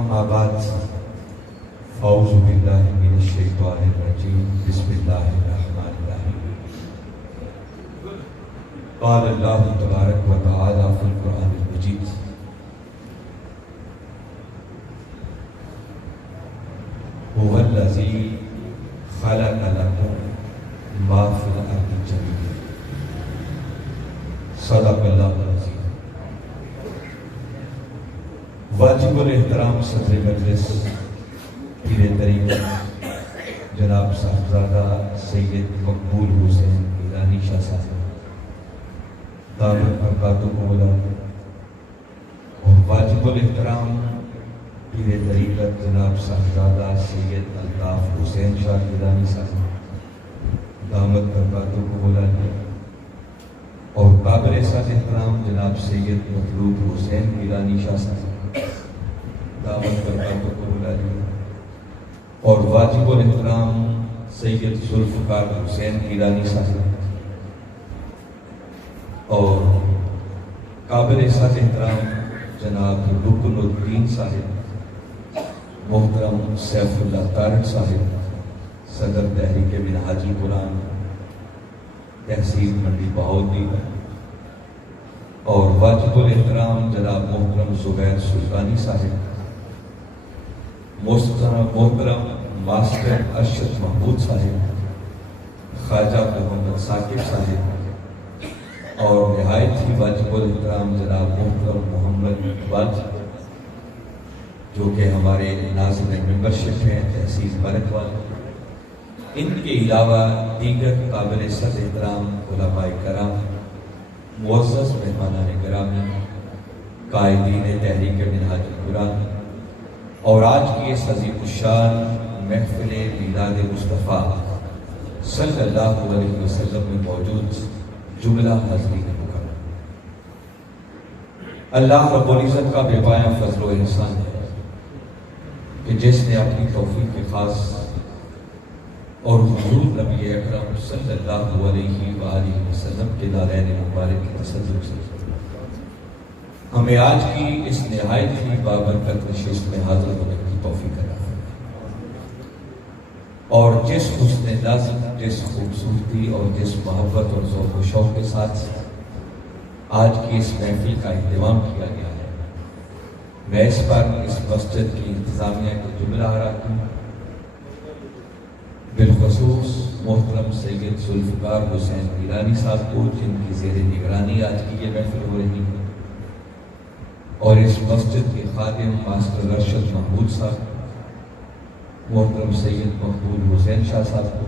اما بعد اعوذ باللہ من الشیطان الرجیم بسم اللہ الرحمن الرحیم قال اللہ تبارک و تعالی فی القرآن المجید هو الذی خلق لکم ما فی الارض جميعا صدق اللہ العظیم۔ واجب الاحترام صدر مجلس پیر طریقت جناب صاحبزادہ سید مقبول حسین گیلانی شاہ صاحب دامت برکاتہ مولا، اور واجب الاحترام پیر طریقت جناب صاحبزادہ سید الطاف حسین شاہ گیلانی صاحب دامت برکاتہ مولا، اور قابل ساتھ احترام جناب سید مطلوب حسین گیلانی شاہ صاحب دعوت برکاتہ قبول علی، اور واجب الاحترام سید ذوالفقار حسین گیلانی صاحب، اور قابل ساتھ احترام جناب رکن الدین صاحب محترم سیف اللہ طارق صاحب صدر تحریک منہاج القرآن تحصیل منڈی بہاؤالدین، اور واجب الاحترام جناب محترم زبیر سلطانی صاحب، محترم ماسٹر ارشد محمود صاحب، خواجہ محمد ثاقب صاحب، اور نہایت ہی واجب الاحترام جناب محترم محمد اقبال جو کہ ہمارے ناظم ممبرشپ ہیں تحصیل برک والے، ان کے علاوہ دیگر قابل صد احترام علماء کرام، معزز مہمانان گرامی، قائدین تحریک منہاج القرآن، اور آج کی اس عظیم الشان محفل میلاد مصطفیٰ صلی اللہ علیہ وسلم میں موجود جملہ حاضرین مکرم، اللہ رب العزت کا بے پایہ فضل و احسان ہے کہ جس نے اپنی توفیق کے خاص اور حضور نبی اکرم صلی اللہ علیہ وآلہ وسلم کے دارین مبارک کے تصدق سے ہمیں آج کی اس نہایت ہی بابرکت نشست میں حاضر ہونے کی توفیق عطا فرمائے، اور جس حسن لازم، جس خوبصورتی اور جس محبت اور ذوق و شوق کے ساتھ آج کی اس محفل کا اہتمام کیا گیا ہے، میں اس پر اس مسجد کی انتظامیہ کو جملہ آراتی ہوں، بالخصوص محترم سید ذوالفقار حسین گیلانی صاحب کو جن کی زیر نگرانی آج کی یہ محفل ہو رہی ہے، اور اس مسجد کے خادم ماسٹر ارشد محمود صاحب، محترم سید مقبول حسین شاہ صاحب کو،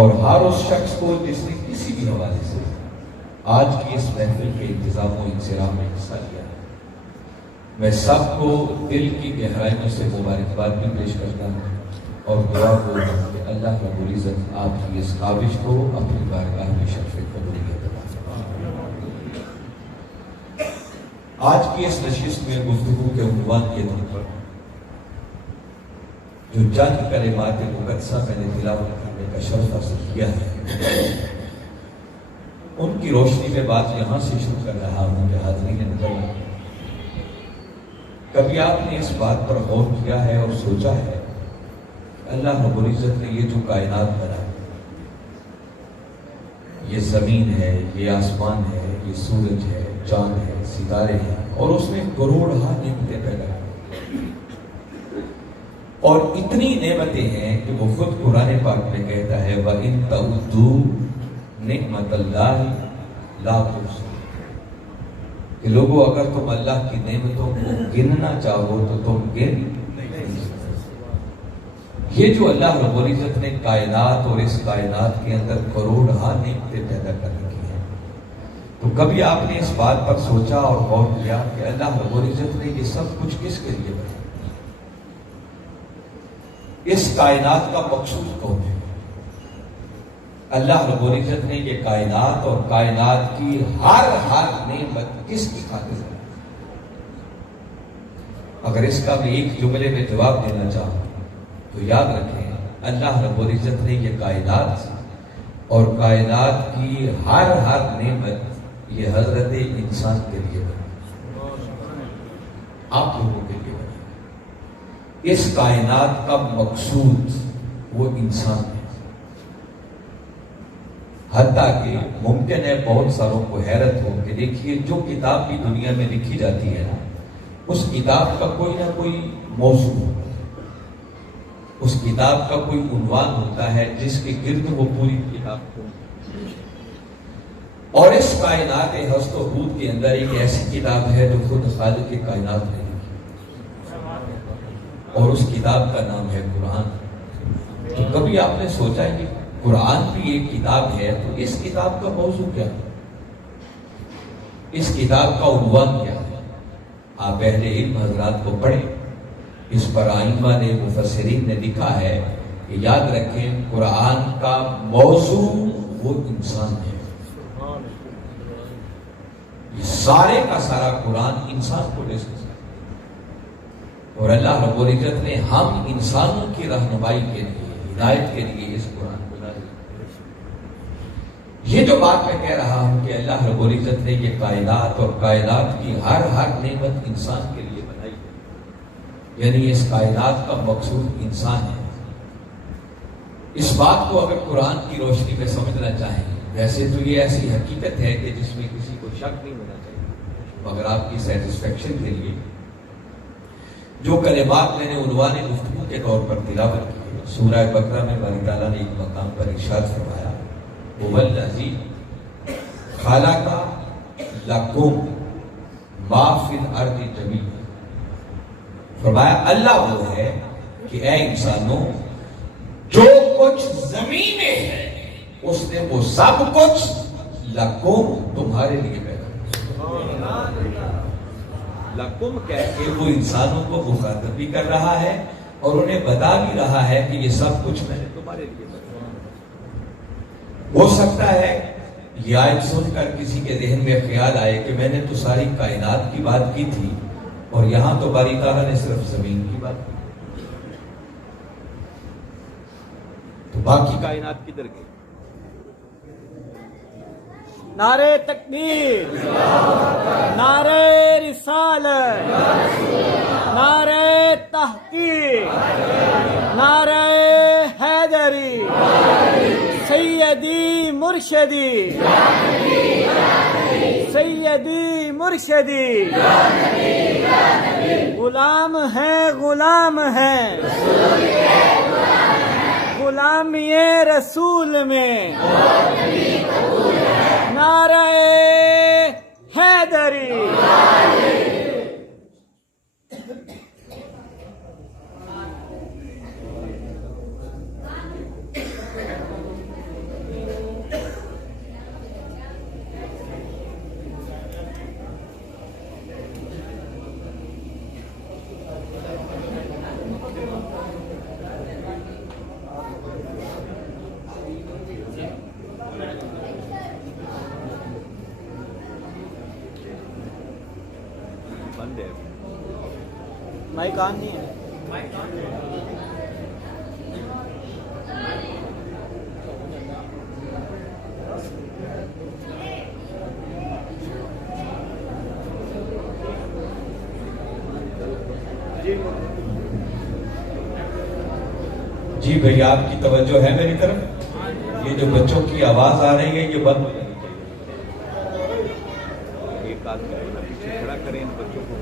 اور ہر اس شخص کو جس نے کسی بھی حوالے سے آج کی اس محفل کے انتظام و انصرام میں حصہ لیا ہے، میں سب کو دل کی گہرائیوں سے مبارکباد بھی پیش کرتا ہوں، اور دعا کو کہ اللہ رب العزت آپ کی اس کاوش کو اپنی بارگاہ میں شرف قبولیت عطا فرمائے۔ آج کی اس نشست میں گفتگو کے عنوان کے طور پر جو چند کلمات مقدسہ میں نے تلاوت کرنے کا شرف حاصل کیا ہے، ان کی روشنی میں بات یہاں سے شروع کر رہا ہوں کہ حاضرین نظر، کبھی آپ نے اس بات پر غور کیا ہے اور سوچا ہے اللہ رب العزت نے یہ جو کائنات بنا، یہ زمین ہے، یہ آسمان ہے، یہ سورج ہے، چاند ہے، ستارے ہیں، اور اس میں کروڑ نعمتیں پیدا کی، اور اتنی نعمتیں ہیں کہ وہ خود قرآن پاک میں کہتا ہے وَإِن تَعُدُّوا نِعْمَتَ اللَّهِ لَا تُحْصُوهَا، کہ لوگوں اگر تم اللہ کی نعمتوں کو گننا چاہو تو تم گن نہیں سکتے۔ یہ جو اللہ رب العزت نے کائنات اور اس کائنات کے اندر کروڑ نعمتیں پیدا کر رکھی ہیں، تو کبھی آپ نے اس بات پر سوچا اور غور کیا کہ اللہ رب العزت نے یہ سب کچھ کس کے لیے بنایا؟ اس کائنات کا مقصود کون ہے؟ اللہ رب العزت نے یہ کائنات اور کائنات کی ہر نعمت کس کی خاطر ہے؟ اگر اس کا میں ایک جملے میں جواب دینا چاہوں تو یاد رکھیں، اللہ رب العزت نے یہ کائنات اور کائنات کی ہر نعمت یہ حضرت انسان کے لیے بنا، آپ لوگوں کے لیے بنا۔ اس کائنات کا مقصود وہ انسان ہے. حتیٰ کہ ممکن ہے بہت ساروں کو حیرت ہو کہ دیکھیے جو کتاب بھی دنیا میں لکھی جاتی ہے نا، اس کتاب کا کوئی نہ کوئی موضوع ہوتا ہے، اس کتاب کا کوئی عنوان ہوتا ہے جس کے گرد وہ پوری کتاب کو. اور اس کائنات ہست و بود کے اندر ایک ایسی کتاب ہے جو خود خالق کے کائنات نے لکھی، اور اس کتاب کا نام ہے قرآن. تو کبھی آپ نے سوچا ہے کہ قرآن بھی ایک کتاب ہے، تو اس کتاب کا موضوع کیا ہے، اس کتاب کا عنوان کیا ہے؟ آپ اہل علم حضرات کو پڑھیں، اس پر ائمہ نے مفسرین نے لکھا ہے کہ یاد رکھیں قرآن کا موضوع وہ انسان ہے. یہ سارے کا سارا قرآن انسان کو ڈسکس کرتا ہے، اور اللہ رب العزت نے ہم انسانوں کی رہنمائی کے لیے، ہدایت کے لیے اس قرآن کو نازل کیا. یہ جو بات میں کہہ رہا ہوں کہ اللہ رب العزت نے یہ کائنات اور کائنات کی ہر نعمت انسان کے لیے بنائی ہے، یعنی اس کائنات کا مقصود انسان ہے. اس بات کو اگر قرآن کی روشنی میں سمجھنا چاہیں، ویسے تو یہ ایسی حقیقت ہے کہ جس میں کسی کو شک نہیں ہونا چاہیے، مگر آپ کی سیٹسفیکشن کے لیے جو کلمات میں نے عنوان گفتگو کے طور پر تلاوت کی، سورہ بقرہ میں باری تعالیٰ نے ایک مقام پر ارشاد فرمایا، وَالَّذِي خَلَقَ لَكُم مَا فِي الْأَرْضِ جَمِيعًا. فرمایا اللہ وہ ہے کہ اے انسانوں، جو کچھ زمین میں ہے اس نے وہ سب کچھ لکم تمہارے لیے پیدا کیا. لکم کہہ کے وہ انسانوں کو مخاطب بھی کر رہا ہے اور انہیں بتا بھی رہا ہے کہ یہ سب کچھ میں نے تمہارے لیے پیدا کیا. ہو سکتا ہے یہ آیت سن کر کسی کے ذہن میں خیال آئے کہ میں نے تو ساری کائنات کی بات کی تھی اور یہاں تو باری تعالیٰ نے صرف زمین کی بات کی، تو باقی کائنات کدھر گئی؟ نعرہ تکبیر، نعرہ رسالت، نعرہ تحقیق، نعرہ حیدری، سیدی مرشدی، سیدی مرشدی. غلام ہیں غلام ہیں غلامی رسول میں، نعرہ حیدری. مائک آن نہیں ہے. جی بھئی آپ کی توجہ ہے میری طرف؟ یہ جو بچوں کی آواز آ رہی ہے یہ بند ہو جانی چاہیے. ایک آدمی پیچھے کھڑا کریں ان بچوں کو.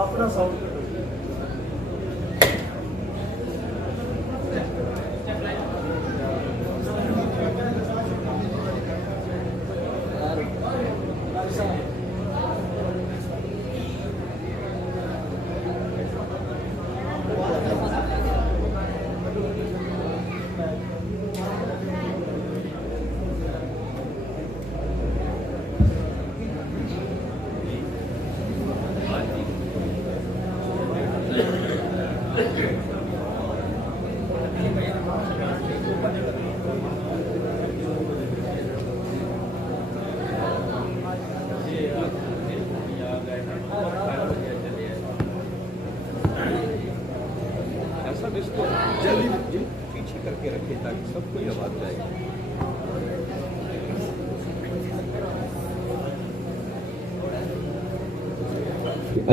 اپنا ساؤنڈ کر کے رکھے تاکہ سب کو یہ بات جائے.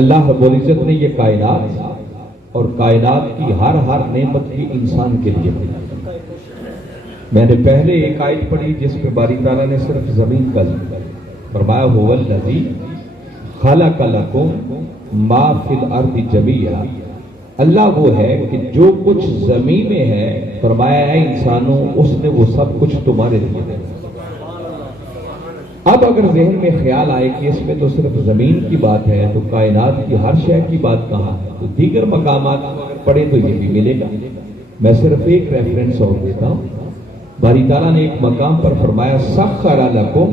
اللہ رب العزت نے یہ کائنات اور کائنات کی ہر نعمت کی انسان کے لیے بنائی. میں نے پہلے ایک آیت پڑھی جس پہ باری تعالیٰ نے صرف زمین کا ذکر فرمایا هو الذی خلق لکم ما فی الارض جمیعا. اللہ وہ ہے کہ جو کچھ زمین میں ہے فرمایا ہے انسانوں اس نے وہ سب کچھ تمہارے لیے دیا. اب اگر ذہن میں خیال آئے کہ اس میں تو صرف زمین کی بات ہے تو کائنات کی ہر شے کی بات کہاں ہے, تو دیگر مقامات اگر پڑھے تو یہ بھی ملے گا. میں صرف ایک ریفرنس اور دیتا ہوں. باری تعالیٰ نے ایک مقام پر فرمایا سخر لکم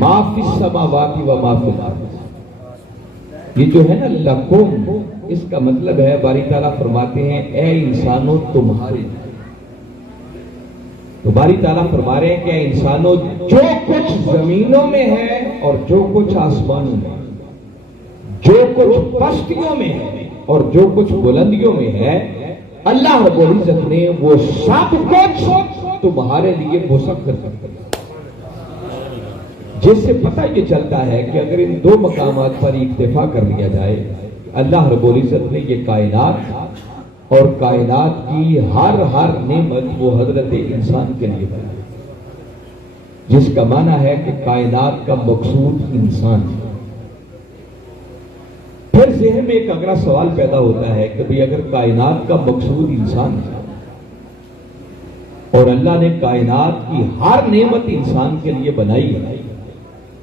ما فی السماوات و ما فی الارض. یہ جو ہے نا لکم, اس کا مطلب ہے باری تعالیٰ فرماتے ہیں اے انسانوں تمہارے. تو باری تعالیٰ فرما رہے ہیں کہ اے انسانوں جو کچھ زمینوں میں ہے اور جو کچھ آسمانوں میں, جو کچھ پستیوں میں ہے اور جو کچھ بلندیوں میں ہے, اللہ رب العزت نے وہ سب کچھ تمہارے لیے مسخر کر دیا. جس سے پتہ یہ چلتا ہے کہ اگر ان دو مقامات پر اکتفا کر لیا جائے, اللہ رب العزت نے یہ کائنات اور کائنات کی ہر نعمت وہ حضرت انسان کے لیے بنائی, جس کا معنی ہے کہ کائنات کا مقصود انسان ہے. پھر ذہن میں ایک اگلا سوال پیدا ہوتا ہے کہ اگر کائنات کا مقصود انسان ہے اور اللہ نے کائنات کی ہر نعمت انسان کے لیے بنائی ہے,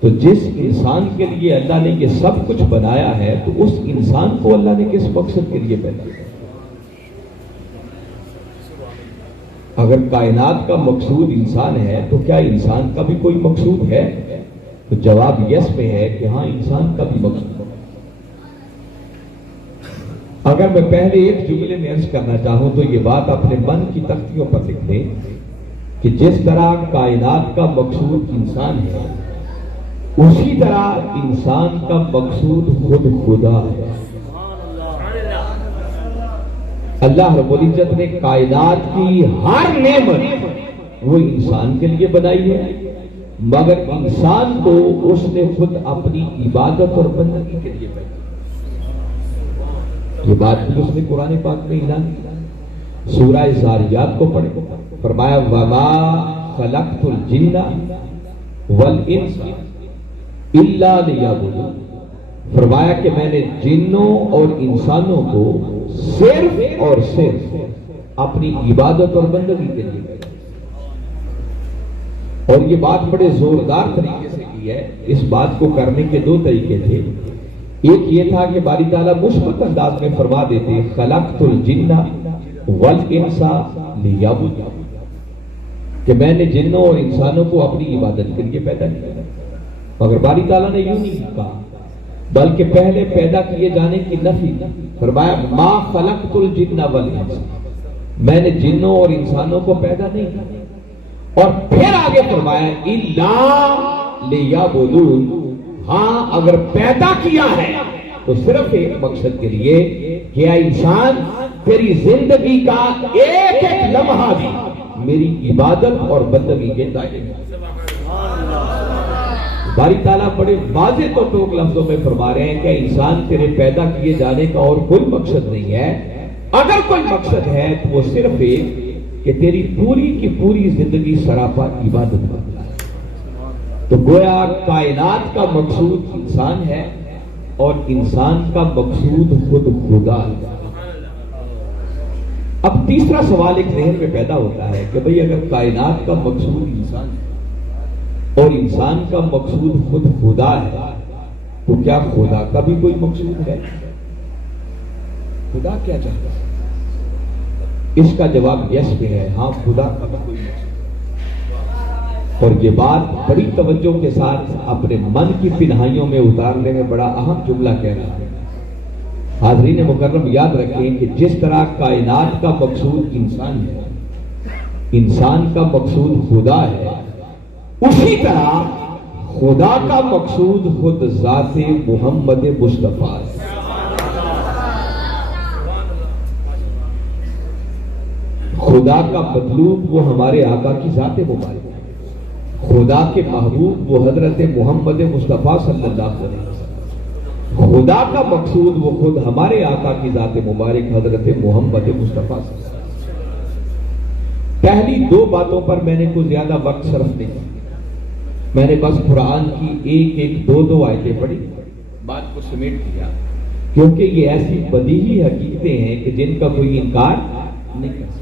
تو جس انسان کے لیے اللہ نے یہ سب کچھ بنایا ہے تو اس انسان کو اللہ نے کس مقصد کے لیے بنایا؟ اگر کائنات کا مقصود انسان ہے تو کیا انسان کا بھی کوئی مقصود ہے؟ تو جواب یس پہ ہے کہ ہاں انسان کا بھی مقصود ہے. اگر میں پہلے ایک جملے میں عرض کرنا چاہوں تو یہ بات اپنے من کی تختیوں پر لکھ دیں کہ جس طرح کائنات کا مقصود انسان ہے اسی طرح انسان کا مقصود خود خدا ہے. اللہ رب العزت نے کائنات کی ہر نعمت وہ انسان کے لیے بنائی ہے, مگر انسان کو اس نے خود اپنی عبادت اور بندگی کے لیے بنائی. یہ بات بھی اس نے قرآن پاک میں اعلان کیا. سورہ زاریات کو پڑھیں, فرمایا وما خلقت الجن والانس الا لیعبدون. فرمایا کہ میں نے جنوں اور انسانوں کو صرف اور صرف اپنی عبادت اور بندگی کے لیے بنایا. اور یہ بات بڑے زوردار طریقے سے کی ہے. اس بات کو کرنے کے دو طریقے تھے. ایک یہ تھا کہ باری تعالیٰ مثبت انداز میں فرما دیتے خلقت الجن والانس لیعبدون, کہ میں نے جنوں اور انسانوں کو اپنی عبادت کے لیے پیدا کیا. مگر باری تعالیٰ نے یوں نہیں کہا, بلکہ پہلے پیدا کیے جانے کی نفی. فرمایا ما خلقت الجن والانس, میں نے جنوں اور انسانوں کو پیدا نہیں کیا. اور پھر آگے فرمایا الا لیعبدون, ہاں اگر پیدا کیا ہے تو صرف ایک مقصد کے لیے کہ اے انسان تیری زندگی کا ایک لمحہ بھی میری عبادت اور بندگی کے دائرے میں. باری تعالیٰ بڑے واضح تو ٹوک لفظوں میں فرما رہے ہیں کہ انسان تیرے پیدا کیے جانے کا اور کوئی مقصد نہیں ہے. اگر کوئی مقصد ہے تو وہ صرف ایک کہ تیری پوری کی پوری زندگی سراپا عبادت بن جائے. تو گویا کائنات کا مقصود انسان ہے اور انسان کا مقصود خود خدا ہے. اب تیسرا سوال ایک ذہن میں پیدا ہوتا ہے کہ بھئی اگر کائنات کا مقصود انسان ہے اور انسان کا مقصود خود خدا ہے تو کیا خدا کا بھی کوئی مقصود ہے؟ خدا کیا چاہتا ہے؟ اس کا جواب یس پہ ہے, ہاں خدا کا بھی کوئی مقصود. اور یہ بات بڑی توجہ کے ساتھ اپنے من کی پنہائیوں میں اتارنے میں بڑا اہم جملہ کہہ رہا ہے. حاضرین مکرم یاد رکھیں کہ جس طرح کائنات کا مقصود انسان ہے, انسان کا مقصود خدا ہے, اسی طرح خدا کا مقصود خود ذات محمد مصطفیٰ ہے. خدا کا مطلوب وہ ہمارے آقا کی ذات مبارک ہے، خدا کے محبوب وہ حضرت محمد مصطفیٰ صلی اللہ علیہ وسلم، خدا کا مقصود وہ خود ہمارے آقا کی ذات مبارک حضرت محمد مصطفیٰ صلی اللہ علیہ وسلم۔ پہلی دو باتوں پر میں نے کوئی زیادہ وقت صرف نہیں کیا، میں نے بس قرآن کی ایک دو آیتیں پڑھی، بات کو سمیٹ دیا، کیونکہ یہ ایسی بدیہی حقیقتیں ہیں کہ جن کا کوئی انکار نہیں کر سکتا۔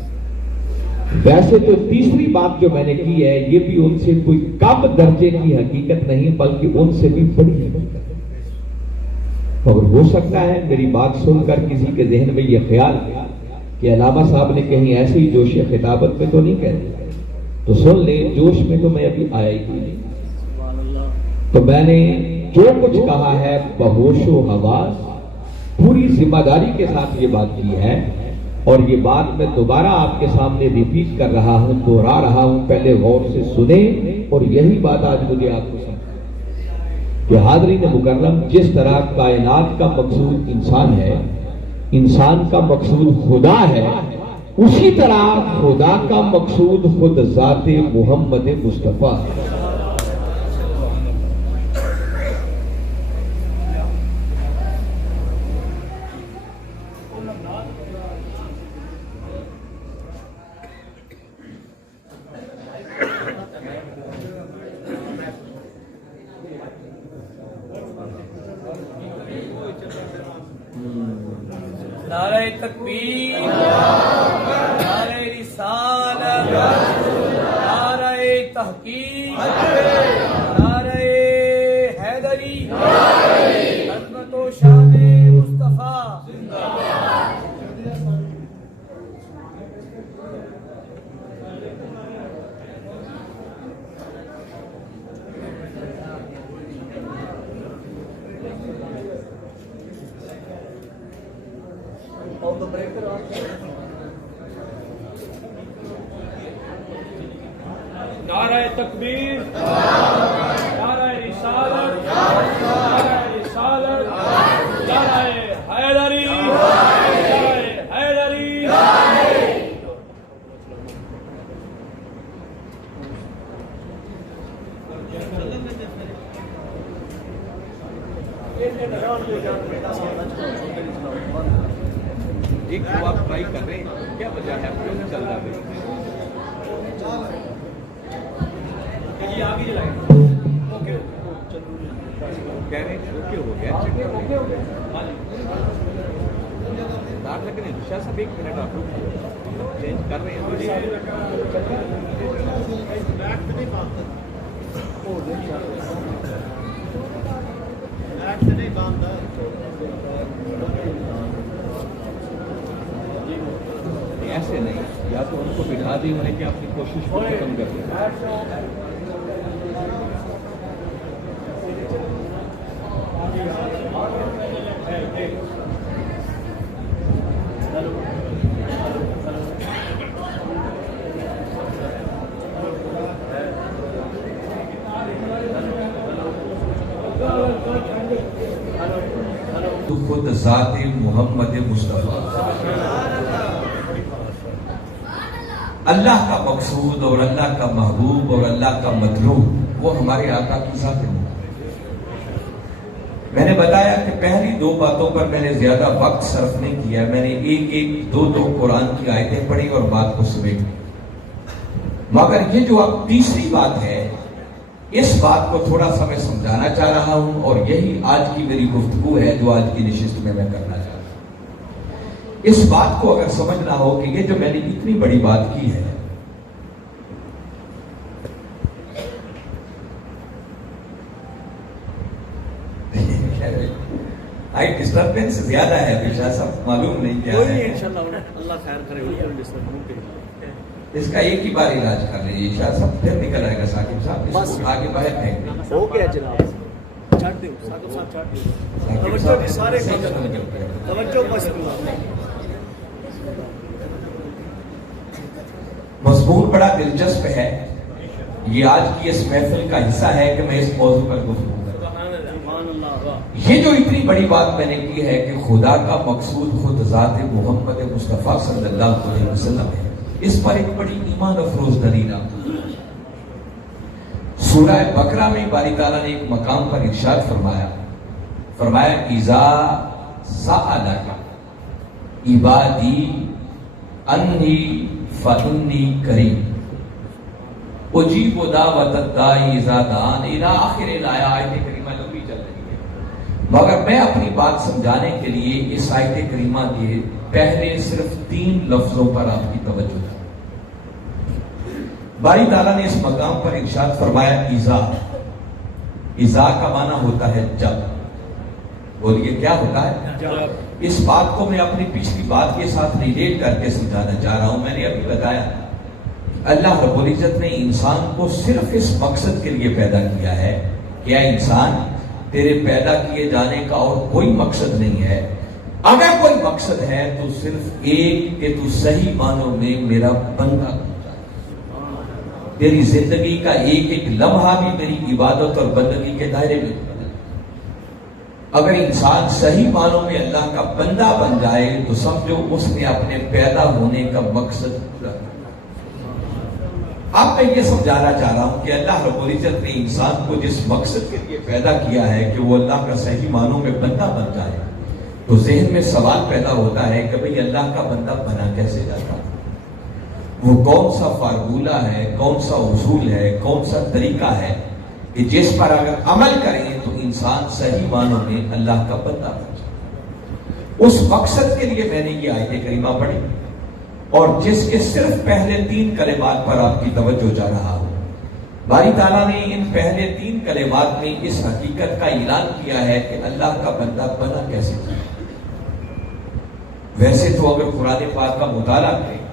ویسے تو تیسری بات جو میں نے کی ہے یہ بھی ان سے کوئی کم درجے کی حقیقت نہیں بلکہ ان سے بھی بڑی حقیقت ہے۔ اور ہو سکتا ہے میری بات سن کر کسی کے ذہن میں یہ خیال کہ علامہ صاحب نے کہیں ایسے ہی جوش خطابت میں تو نہیں کہہ دیا، تو سن لیں جوش میں تو میں ابھی آیا ہی نہیں، تو میں نے جو کچھ کہا ہے بہوش و حواس پوری ذمہ داری کے ساتھ یہ بات کی ہے، اور یہ بات میں دوبارہ آپ کے سامنے ریپیٹ کر رہا ہوں، دوہرا رہا ہوں، پہلے غور سے سنیں، اور یہی بات آج مجھے آپ کو سمجھنا کہ حاضرین مکرم، جس طرح کائنات کا مقصود انسان ہے، انسان کا مقصود خدا ہے، اسی طرح خدا کا مقصود خود ذات محمد مصطفیٰ ہے۔ نعرہ تکبیر، نعرہ رسالت، نعرہ تحقیق، نعرہ حیدری، عظمت و شان مصطفیٰ۔ نعرہ تکبیر، نعرہ رسالت، نعرہ رسالت، نعرہ حیدری، نعرہ حیدری۔ ایک تو آپ ٹرائی کر رہے ہیں، کیا وجہ ہے کیوں نہیں چل رہا ہے؟ جی آگے جلائیں۔ اوکے کہہ رہے ہیں اوکے ہو گیا، دار لگ رہے ہیں شاہ صاحب، ایک منٹ آپ چینج کر رہے ہیں۔ ایسے نہیں، یا تو ان کو بٹھا دی انہیں کہ اپنی کوشش کو ختم کر دیں۔ تو خود ذات محمد مصطفیٰ، اللہ کا مقصود اور اللہ کا محبوب اور اللہ کا مطلوب وہ ہمارے آقا کی ذات ہے۔ میں نے بتایا کہ پہلی دو باتوں پر میں نے زیادہ وقت صرف نہیں کیا، میں نے ایک دو قرآن کی آیتیں پڑھی اور بات کو سمیٹ دی، مگر یہ جو اب تیسری بات ہے اس بات کو تھوڑا سا میں سمجھانا چاہ رہا ہوں، اور یہی آج کی میری گفتگو ہے جو آج کی نشست میں کرنا چاہتا ہوں۔ اس بات کو اگر سمجھنا ہو کہ یہ جو میں نے اتنی بڑی بات کی ہے، آئی ڈسٹربنس زیادہ ہے شاہ صاحب، معلوم نہیں کیا ہے، انشاءاللہ اللہ خیر کرے۔ اس کا ایک ہی بار علاج کر لیجیے شاہ صاحب، پھر نکل آئے گا ثاقب صاحب، اس کو آگے باہر پھینک دیں۔ ہو گیا جناب، چھاٹ دیں ثاقب صاحب، چھاٹ دیں۔ توجہ بھی سارے توجہ بس۔ مضمون بڑا دلچسپ ہے، یہ آج کی اس محفل کا حصہ ہے کہ میں اس موضوع پر گفتگو کروں۔ یہ جو اتنی بڑی بات میں نے کی ہے کہ خدا کا مقصود خود ذات محمد مصطفیٰ صلی اللہ علیہ وسلم ہے، اس پر ایک بڑی ایمان افروز دلیل ہے۔ سورہ بقرہ میں باری تعالیٰ نے ایک مقام پر ارشاد فرمایا اذا سألک عبادی انی فانی قریب اجیب دعوت الداعی اذا دعان الی آخر الآیہ۔ آیت کریمہ لمبی چل رہی ہے، مگر میں اپنی بات سمجھانے کے لیے اس آیت کریمہ کے پہلے صرف 3 لفظوں پر آپ کی توجہ ہے۔ باری تعالیٰ نے اس مقام پر ارشاد فرمایا اذا کا معنی ہوتا ہے جب۔ بولیے کیا ہوتا ہے؟ اس بات کو میں اپنی پچھلی بات کے ساتھ ریلیٹ کر کے سمجھانا چاہ رہا ہوں۔ میں نے ابھی بتایا اللہ رب العزت نے انسان کو صرف اس مقصد کے لیے پیدا کیا ہے، کیا انسان تیرے پیدا کیے جانے کا اور کوئی مقصد نہیں ہے؟ اگر کوئی مقصد ہے تو صرف ایک کہ تو صحیح معنوں میں میرا بندہ بن جائے، تیری زندگی کا ایک ایک لمحہ بھی میری عبادت اور بندگی کے دائرے میں ہو۔ اگر انسان صحیح معنوں میں اللہ کا بندہ بن جائے تو سمجھو اس نے اپنے پیدا ہونے کا مقصد پورا کیا۔ اب میں یہ سمجھانا چاہ رہا ہوں کہ اللہ رب العزت نے انسان کو جس مقصد کے لیے پیدا کیا ہے کہ وہ اللہ کا صحیح معنوں میں بندہ بن جائے، تو ذہن میں سوال پیدا ہوتا ہے کہ بھئی اللہ کا بندہ بنا کیسے جاتا ہے؟ وہ کون سا فارمولہ ہے، کون سا اصول ہے، کون سا طریقہ ہے کہ جس پر اگر عمل کریں تو انسان صحیح معنوں میں اللہ کا بندہ بن جائے؟ اس مقصد کے لیے میں نے یہ آیت کریمہ پڑھی اور جس کے صرف پہلے 3 کلمات پر آپ کی توجہ چاہ رہا ہوں۔ باری تعالیٰ نے ان پہلے 3 کلمات میں اس حقیقت کا اعلان کیا ہے کہ اللہ کا بندہ بنا کیسے جائے۔ ویسے تو اگر قرآن پاک کا مطالعہ کریں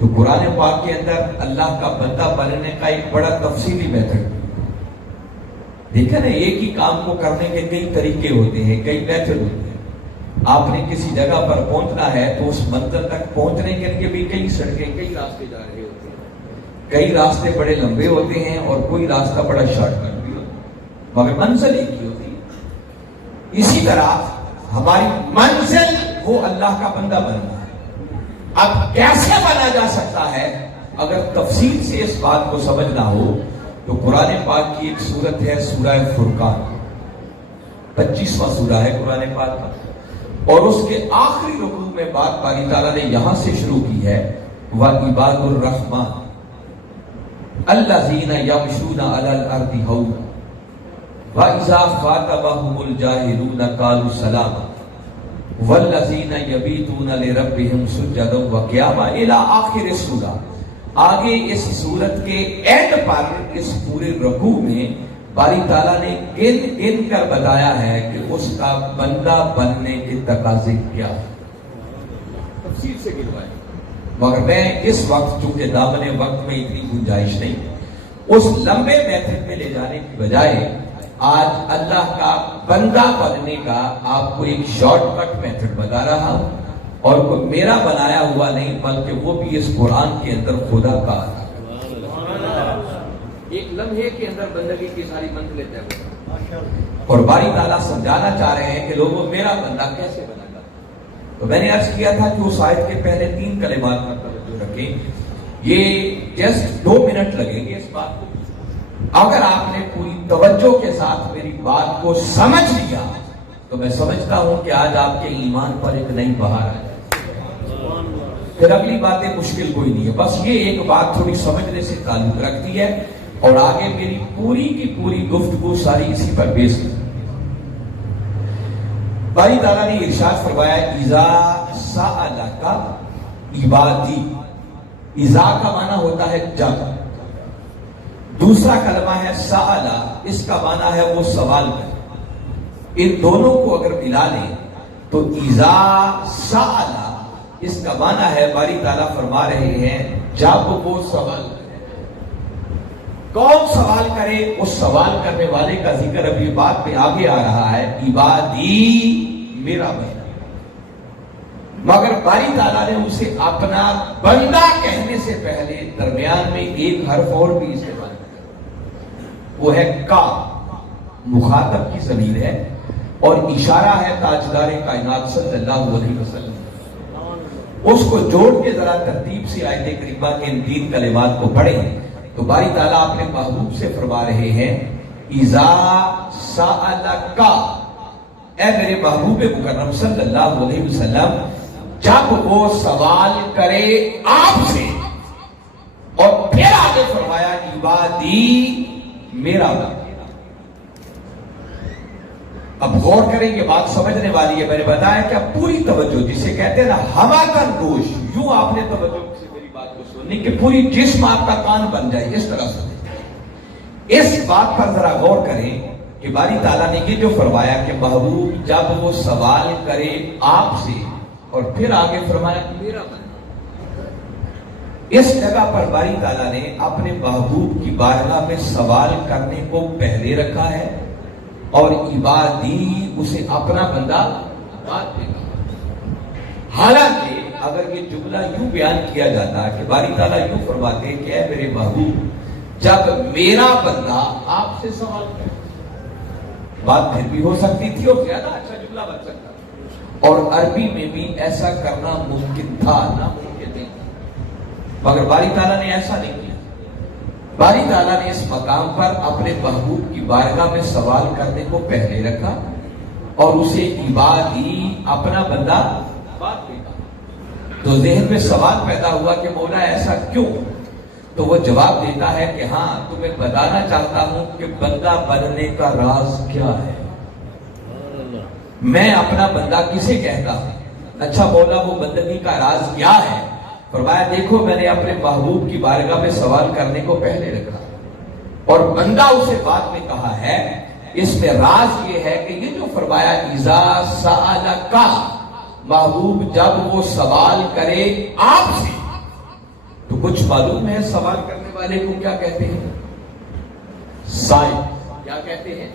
تو قرآن پاک کے اندر اللہ کا بندہ بننے کا ایک بڑا تفصیلی میتھڈ دیکھا نا، ایک ہی کام کو کرنے کے کئی طریقے ہوتے ہیں، کئی میتھڈ ہوتے ہیں۔ آپ نے کسی جگہ پر پہنچنا ہے تو اس منزل تک پہنچنے کے لیے بھی کئی سڑکیں، کئی راستے جا رہے ہوتے ہیں، کئی راستے بڑے لمبے ہوتے ہیں اور کوئی راستہ بڑا شارٹ کٹ بھی ہوتا ہے، مگر منزل ایک ہی ہوتی ہے۔ اسی طرح ہماری منزل وہ اللہ کا بندہ بننا ہے۔ اب کیسے بنا جا سکتا ہے؟ اگر تفصیل سے اس بات کو سمجھنا ہو تو قرآن پاک کی ایک سورت ہے سورہ فرقان، 25واں سورہ ہے قرآن پاک کا، اور اس کے آخری رکوع میں بات باری تعالیٰ نے یہاں سے شروع کی ہے وَعِبَادُ الرَّحْمَنِ الَّذِينَ يَمْشُونَ عَلَى الْأَرْضِ هَوْنًا وَإِذَا خَاطَبَهُمُ الْجَاهِلُونَ قَالُوا سَلَامًا وَالَّذِينَ يَبِيتُونَ لِرَبِّهِمْ سُجَّدًا وَقِيَامًا إِلَى آخر السورہ۔ آگے اس سورت کے اینڈ پر اس پورے رکوع میں باری تعالیٰ نے گن کر بتایا ہے کہ اس کا بندہ بننے کے تقاضے کیا ہے، تفصیل سے گنوائے، مگر میں اس وقت چونکہ دامن وقت میں اتنی گنجائش نہیں، اس لمبے میتھڈ میں لے جانے کی بجائے آج اللہ کا بندہ بننے کا آپ کو ایک شارٹ کٹ میتھڈ بتا رہا ہوں، اور کوئی میرا بنایا ہوا نہیں بلکہ وہ بھی اس قرآن کے اندر خدا کا آتا ہے۔ ایک لمحے کے اندر بندگی کی ساری منزلیں طے ہوتی ہیں، اور باری تعالیٰ سمجھانا چاہ رہے ہیں کہ لوگوں میرا بندہ کیسے بنا گا۔ تو میں نے عرض کیا تھا کہ اس آیت کے پہلے 3 کلمات پر توجہ رکھیں، یہ جسٹ 2 منٹ لگیں گے اس بات کو۔ اگر آپ نے پوری توجہ کے ساتھ میری بات کو سمجھ لیا تو میں سمجھتا ہوں کہ آج آپ کے ایمان پر ایک نئی بہار آ جائے، پھر اگلی باتیں مشکل کوئی نہیں ہے۔ بس یہ ایک بات تھوڑی سمجھنے سے تعلق رکھتی ہے اور آگے میری پوری کی پوری گفتگو ساری اسی پر بیس ہے۔ باری تعالیٰ نے ارشاد فرمایا اذا سألک عبادی، اذا کا معنی ہوتا ہے جب، دوسرا کلمہ ہے سألا، اس کا معنی ہے وہ سوال کرے۔ ان دونوں کو اگر ملا لیں تو اذا سألا اس کا معنی ہے باری تعالیٰ فرما رہے ہیں جب وہ سوال کرے۔ کون سوال کرے؟ اس سوال کرنے والے کا ذکر ابھی بات میں آگے آ رہا ہے، عبادی میرا بندہ، مگر باری تعالیٰ نے اسے اپنا بندہ کہنے سے پہلے درمیان میں ایک حرف اور بھی استعمال کیا، وہ ہے کا، مخاطب کی ضمیر ہے اور اشارہ ہے تاجدار کائنات صلی اللہ علیہ وسلم۔ اس کو جوڑ کے ذرا ترتیب سے آیت کریمہ کے ان 3 کلمات کو پڑھیں تو باری تعالیٰ اپنے محبوب سے فرما رہے ہیں اذا سألک، اے میرے محبوب مکرم صلی اللہ علیہ وسلم جب وہ سوال کرے آپ سے، اور پھر آگے فرمایا عبادی میرا بندہ۔ اب غور کریں یہ بات سمجھنے والی ہے، میں نے بتایا کہ اب پوری توجہ، جسے کہتے ہیں نا ہوا کا گوش، یوں آپ نے توجہ سے میری بات کو سننی کہ پوری جسم آپ کا کان بن جائے، اس طرح سے اس بات پر ذرا غور کریں کہ باری تعالیٰ نے یہ جو فرمایا کہ محبوب جب وہ سوال کرے آپ سے، اور پھر آگے فرمایا میرا بندہ، اس جگہ پر باری تعالیٰ نے اپنے محبوب کی بارگاہ میں سوال کرنے کو پہلے رکھا ہے، اور عبادی اسے اپنا بندہ بعد میں کہا۔ حالانکہ اگر یہ جملہ یوں بیان کیا جاتا کہ باری تعالیٰ یوں فرماتے کہ اے میرے محبوب جب میرا بندہ آپ سے سوال کرے، بات پھر بھی ہو سکتی تھی اور زیادہ اچھا جملہ بن سکتا تھا، اور عربی میں بھی ایسا کرنا ممکن تھا، ناممکن نہیں، مگر باری تعالیٰ نے ایسا نہیں کیا۔ باری تعالیٰ نے اس مقام پر اپنے محبوب کی بارگاہ میں سوال کرنے کو پہلے رکھا اور اسے عبادی اپنا بندہ بعد میں کہا۔ تو ذہن میں سوال پیدا ہوا کہ مولا ایسا کیوں؟ تو وہ جواب دیتا ہے کہ ہاں تمہیں بتانا چاہتا ہوں کہ بندہ بننے کا راز کیا ہے، میں اپنا بندہ کسے کہتا ہوں۔ اچھا مولا وہ بندگی کا راز کیا ہے؟ فرمایا دیکھو میں نے اپنے محبوب کی بارگاہ میں سوال کرنے کو پہلے رکھا اور بندہ اسے بعد میں کہا ہے۔ اس میں راز یہ ہے کہ یہ جو فرمایا اذا سألک، محبوب جب وہ سوال کرے آپ سے، تو کچھ معلوم ہے سوال کرنے والے کو کیا کہتے ہیں؟ سائل۔ کیا کہتے ہیں؟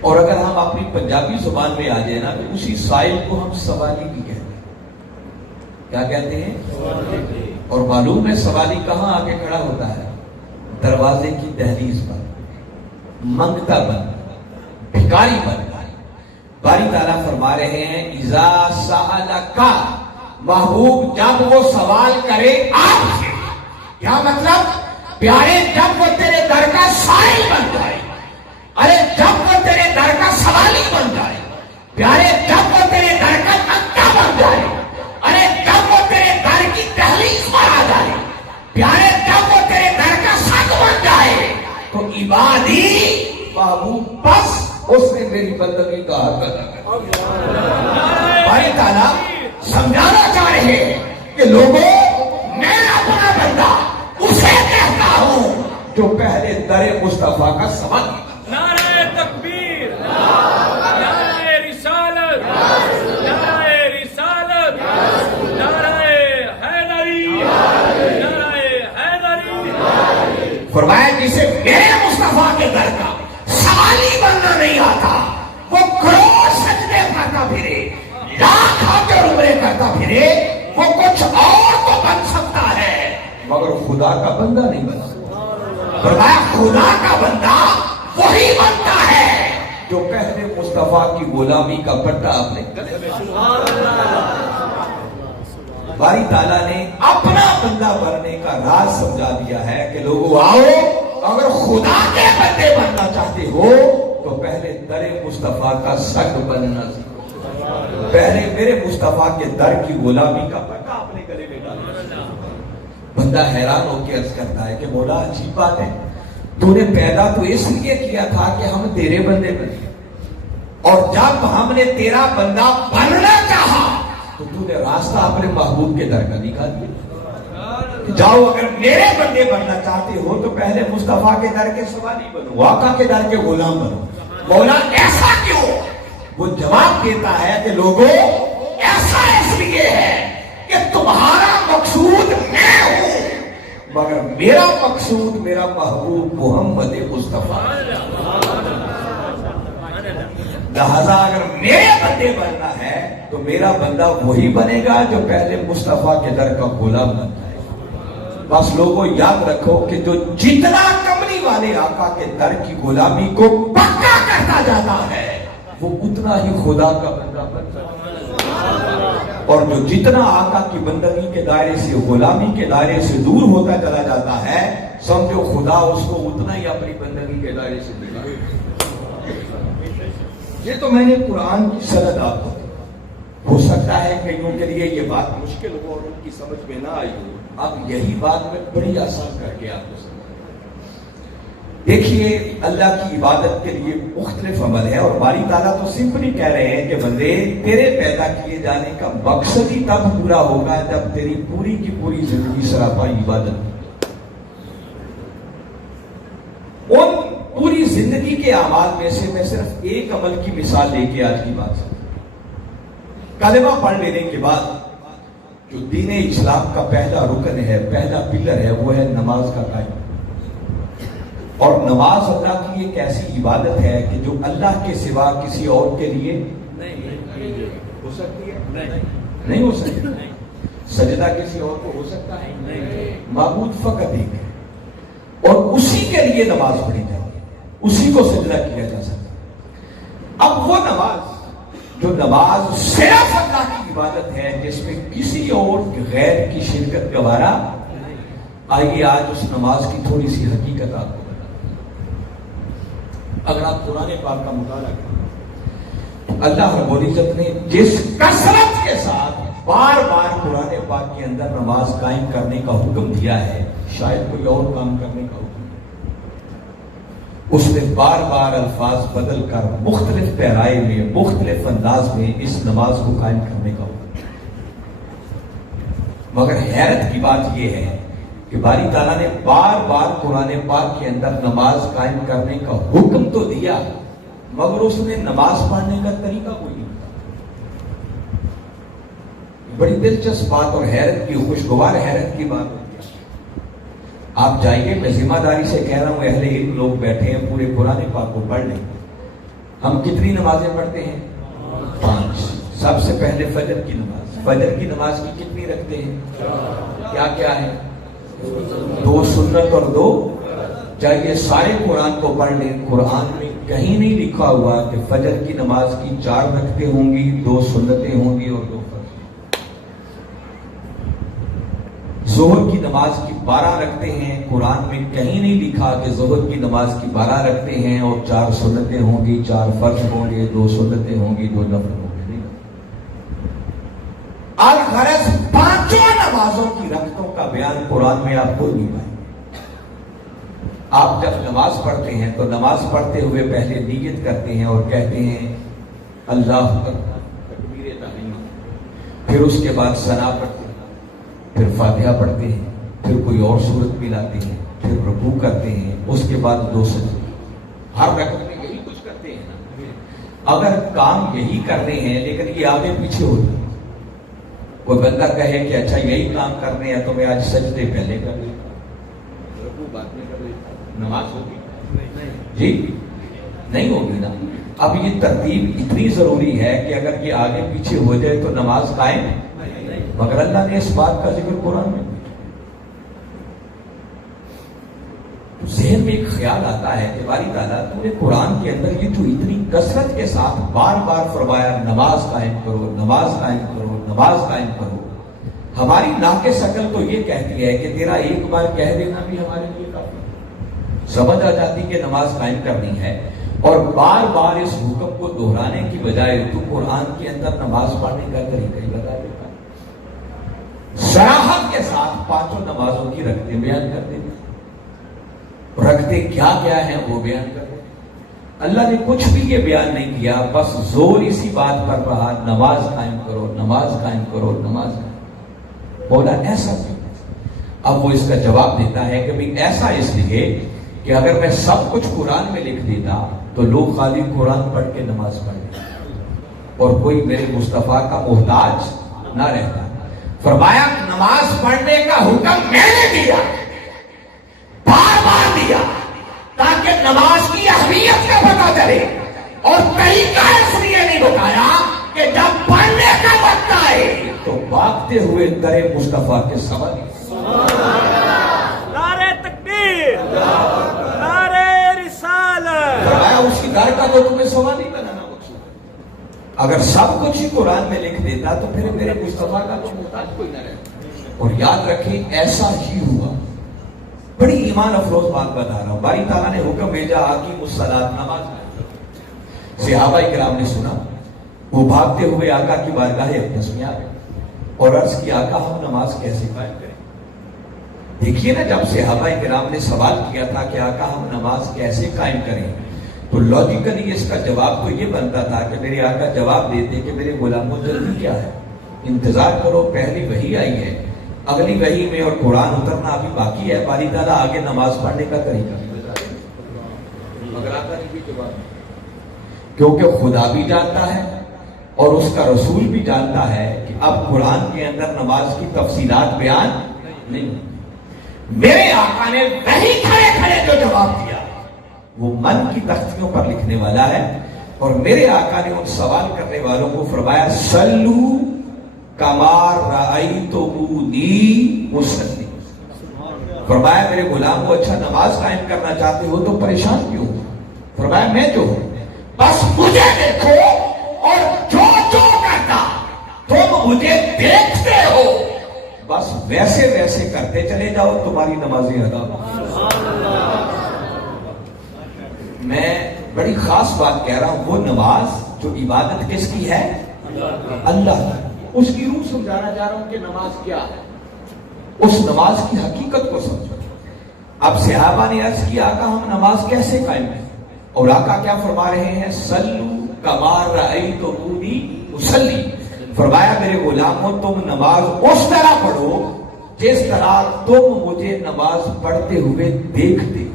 اور اگر ہم اپنی پنجابی زبان میں آ جائیں نا تو اسی سائل کو ہم سوالی بھی کہتے ہیں۔ کیا کہتے ہیں؟ اور معلوم ہے سوالی کہاں آ کے کھڑا ہوتا ہے؟ دروازے کی دہلیز پر، منگتا بن، بھکاری بن۔ باری تعالیٰ فرما رہے ہیں اذا سألک، محبوب جب وہ سوال کرے آپ سے، کیا مطلب؟ پیارے جب وہ تیرے در کا سائل بن جائے، ارے جب وہ تیرے در کا سوالی بن جائے، پیارے جب وہ تیرے در کا منگتا بن جائے، ارے جب وہ تیرے در کی دہلیز پر آ جائے، پیارے جب وہ تیرے در کا سنگ بن جائے، تو عبادی محبوب بس اس نے میری بندگی کا حق ادا کر۔ باری تعالیٰ سمجھانا چاہ رہے ہیں کہ لوگوں میں اپنا بندہ اسے کہتا ہوں جو پہلے در مصطفیٰ کا سوال کیا۔ نعرہ تکبیر، نعرہ رسالت، نعرہ رسالت، نعرہ حیدری، نعرہ حیدری۔ فرمایا جسے میرے مصطفیٰ کے در کا سوالی بننا نہیں آتا، وہ کروڑ سجدے کرتا پھرے، لاکھ حج اور عمرے کرتا پھرے، وہ کچھ اور تو بن سکتا ہے مگر خدا کا بندہ نہیں بن سکتا۔ فرمایا خدا کا بندہ وہی بنتا ہے جو پہلے مصطفیٰ کی غلامی کا پٹا اپنے گلے میں۔ باری تعالیٰ نے اپنا بندہ بننے کا راز سمجھا دیا ہے کہ لوگوں آؤ، اگر خدا کے بندے بننا چاہتے ہو تو پہلے در مصطفیٰ کا سنگ بننا سیکھو، پہلے میرے مصطفیٰ کے در کی غلامی کا پٹا اپنے گلے میں ڈالنا۔ بندہ حیران ہو کے عرض کرتا ہے کہ مولا عجیب بات ہے، تو نے پیدا تو اس لیے کیا تھا کہ ہم تیرے بندے بنے، اور جب ہم نے تیرا بندہ بننا چاہا تو تو نے راستہ اپنے محبوب کے در کا دکھا دیا۔ جاؤ اگر میرے بندے بننا چاہتے ہو تو پہلے مصطفیٰ کے در کے سوالی بنو، آقا کے در کے غلام بنو۔ مولا ایسا کیوں؟ وہ جواب دیتا ہے کہ لوگوں ایسا اس لیے ہے کہ تمہارا مقصود میں ہوں مگر میرا مقصود میرا محبوب محمد مصطفیٰ۔ لہذا اگر میرے بندے بننا ہے تو میرا بندہ وہی بنے گا جو پہلے مصطفیٰ کے در کا غلام بنتا ہے۔ بس لوگوں یاد رکھو کہ جو جتنا کملی والے آقا کے در کی غلامی کو پکا کرتا جاتا ہے وہ اتنا ہی خدا کا بندہ بنتا ہے۔ اور جو جتنا آقا کی بندگی کے دائرے سے، غلامی کے دائرے سے دور ہوتا چلا جاتا ہے، سمجھو خدا اس کو اتنا ہی اپنی بندگی کے دائرے سے دے گا۔ یہ تو میں نے قرآن کی سند آپ کو دی۔ ہو سکتا ہے کئیوں کے لیے یہ بات مشکل ہو اور ان کی سمجھ میں نہ آئی ہو، اب یہی بات میں بڑی آسان کر کے آپ کو سمجھا۔ دیکھیے، اللہ کی عبادت کے لیے مختلف عمل ہے، اور باری تعالیٰ تو سمپلی کہہ رہے ہیں کہ بندے تیرے پیدا کیے جانے کا مقصد ہی تب پورا ہوگا جب تیری پوری کی پوری زندگی سراپا عبادت۔ ان پوری زندگی کے اعمال میں سے میں صرف ایک عمل کی مثال لے کے آج کی بات سمجھوں۔ کلمہ پڑھ لینے کے بعد جو دین اسلام کا پہلا رکن ہے، پہلا پلر ہے، وہ ہے نماز کا قائم۔ اور نماز اللہ کی ایک ایسی عبادت ہے کہ جو اللہ کے سوا کسی اور کے لیے ہو سکتی ہے؟ نہیں ہو سکتی۔ سجدہ کسی اور کو ہو سکتا ہے؟ معبود فقط ایک ہے، اور اسی کے لیے نماز پڑھی جاتی ہے، اسی کو سجدہ کیا جا سکتا ہے۔ اب وہ نماز جو نماز صرف اللہ کی عبادت ہے، جس میں کسی اور غیر کی شرکت گوارا، آئیے آج اس نماز کی تھوڑی سی حقیقت آپ کو بتا۔ اگر آپ قرآن پاک کا مطالعہ کریں، اللہ رب العزت نے جس کثرت کے ساتھ بار بار قرآن پاک کے اندر نماز قائم کرنے کا حکم دیا ہے، شاید کوئی اور کام کرنے کا حکم، اس نے بار بار الفاظ بدل کر مختلف پیرائے میں، مختلف انداز میں اس نماز کو قائم کرنے کا حکم۔ مگر حیرت کی بات یہ ہے کہ باری تعالیٰ نے بار بار قرآن پاک کے اندر نماز قائم کرنے کا حکم تو دیا، مگر اس نے نماز پڑھنے کا طریقہ کوئی نہیں بتایا۔ بڑی دلچسپ بات اور حیرت کی، خوشگوار حیرت کی بات ہوتی ہے۔ آپ جائیے، میں ذمہ داری سے کہہ رہا ہوں، اہل علم لوگ بیٹھے ہیں، پورے قرآن پاک کو پڑھ لیں۔ ہم کتنی نمازیں پڑھتے ہیں؟ 5۔ سب سے پہلے فجر کی نماز۔ فجر کی نماز کی کتنی رکھتے ہیں؟ کیا کیا ہے؟ 2 سنت اور 2۔ چاہیے سارے قرآن کو پڑھ لیں، قرآن میں کہیں نہیں لکھا ہوا کہ فجر کی نماز کی 4 رکعتیں ہوں گی، 2 سنتیں ہوں گی اور 2 فرض۔ ظہر کی نماز کی 12 رکعتیں ہیں، قرآن میں کہیں نہیں لکھا کہ ظہر کی نماز کی 12 رکعتیں ہیں اور 4 سنتیں ہوں گی، 4 فرض ہوں گے، 2 سنتیں ہوں گی، 2 نفل ہوں گے۔ الغرض 5 نمازوں کی رکعتوں کا بیان قرآن میں آپ کو نہیں پائیں گے۔ آپ جب نماز پڑھتے ہیں تو نماز پڑھتے ہوئے پہلے نیت کرتے ہیں اور کہتے ہیں اللہ اکبر، تکبیر تحریمہ، پھر اس کے بعد ثنا پڑھتے ہیں، پھر فاتحہ پڑھتے ہیں، پھر کوئی اور صورت بھی لاتے ہیں، پھر رکوع کرتے ہیں، اس کے بعد 2 سجدے۔ ہر رکعت میں یہی کچھ کرتے ہیں نا۔ اگر کام یہی کرنے ہیں لیکن یہ آگے پیچھے ہوتا ہے، کوئی بندہ کہے کہ اچھا یہی کام کرنے ہیں تو میں آج سجدے پہلے کر لیتا ہوں، رکوع بعد میں کر لیتا ہوں، نماز ہوگی؟ جی نہیں ہوگی نا۔ اب یہ ترتیب اتنی ضروری ہے کہ اگر یہ آگے پیچھے ہو جائے تو نماز قائم، مگر اللہ نے اس بات کا ذکر قرآن میں۔ ذہن میں ایک خیال آتا ہے کہ باری تعالیٰ تو نے قرآن کے اندر یہ جو اتنی کثرت کے ساتھ بار بار فرمایا نماز قائم کرو، نماز قائم کرو، نماز قائم کرو، ہماری ناقص عقل تو یہ کہتی ہے کہ تیرا ایک بار کہہ دینا بھی ہمارے لیے کافی، سمجھ آ جاتی کہ نماز قائم کرنی ہے، اور بار بار اس حکم کو دہرانے کی بجائے تو قرآن کے اندر نماز پڑھنے کا طریقہ ہی بتا دیتا، صراحت کے ساتھ 5 نمازوں کی رکعتیں بیان کر دیتے، رکعتیں کیا کیا ہیں وہ بیان کر دیتے۔ اللہ نے کچھ بھی یہ بیان نہیں کیا، بس زور اسی بات پر رہا نماز قائم کرو، نماز قائم کرو، نماز قائم کرو۔ بولا ایسا کیوں؟ اب وہ اس کا جواب دیتا ہے کہ بھی ایسا اس لیے کہ اگر میں سب کچھ قرآن میں لکھ دیتا تو لوگ خالی قرآن پڑھ کے نماز پڑھتے اور کوئی میرے مصطفیٰ کا محتاج نہ رہتا۔ فرمایا نماز پڑھنے کا حکم میں نے دیا، بار بار دیا، تاکہ نماز کی اہمیت کا پتہ چلے، اور طریقہ اس لیے نہیں بتایا کہ جب پڑھنے کا وقت آئے تو بھاگتے ہوئے در مصطفیٰ کے سوا نعرہ تکبیر، نعرہ رسالت۔ فرمایا اسی در کا تو تمہیں سوا نہیں بنانا مقصود۔ اگر سب کچھ ہی قرآن میں لکھ دیتا تو پھر میرے مصطفیٰ کا تو محتاج کوئی نہ رہتا. اور یاد رکھیں ایسا ہی ہوا. بڑی ایمان افروز بات بتا رہا ہوں. باری تعالیٰ نے حکم بھیجا اقیموا الصلاۃ، نماز قائم. صحابہ کرام نے سنا، وہ بھاگتے ہوئے آقا کی بارگاہ اقدس میں آ گئے اور عرض کی آقا ہم نماز کیسے قائم کریں؟ دیکھیے نا، جب صحابہ کرام نے سوال کیا تھا کہ آقا ہم نماز کیسے قائم کریں، تو لاجیکلی اس کا جواب تو یہ بنتا تھا کہ میرے آقا جواب دیتے کہ میرے غلاموں جلدی کیا ہے، انتظار کرو، پہلی وحی آئی ہے، اگلی وحی میں اور قرآن اترنا ابھی باقی ہے، باری تعالیٰ آگے نماز پڑھنے کا طریقہ بھی بتا دیں. مگر آقا نے بھی جواب، کیونکہ خدا بھی جانتا ہے اور اس کا رسول بھی جانتا ہے کہ اب قرآن کے اندر نماز کی تفصیلات بیان نہیں. میرے آقا نے وہی کھڑے کھڑے جو جواب دیا وہ من کی تختیوں پر لکھنے والا ہے. اور میرے آقا نے ان سوال کرنے والوں کو فرمایا سلو کما رأیتمونی اصلی. فرمایا میرے غلام کو اچھا نماز قائم کرنا چاہتے ہو تو پریشان کیوں؟ فرمایا میں جو ہوں بس مجھے دیکھو اور جو جو کرتا تم مجھے دیکھتے ہو بس ویسے ویسے کرتے چلے جاؤ، تمہاری نمازیں ادا ہو. میں بڑی خاص بات کہہ رہا ہوں، وہ نماز جو عبادت کس کی ہے؟ اللہ. اس کی روح سمجھانا چاہ رہا ہوں کہ نماز کیا ہے، اس نماز کی حقیقت کو سمجھو. اب صحابہ نے عرض کیا آقا ہم نماز کیسے قائم کریں؟ اور آقا کیا فرما رہے ہیں؟ سلو کما رأیتمونی اصلی. فرمایا میرے غلاموں تم نماز اس طرح پڑھو جس طرح تم مجھے نماز پڑھتے ہوئے دیکھتے.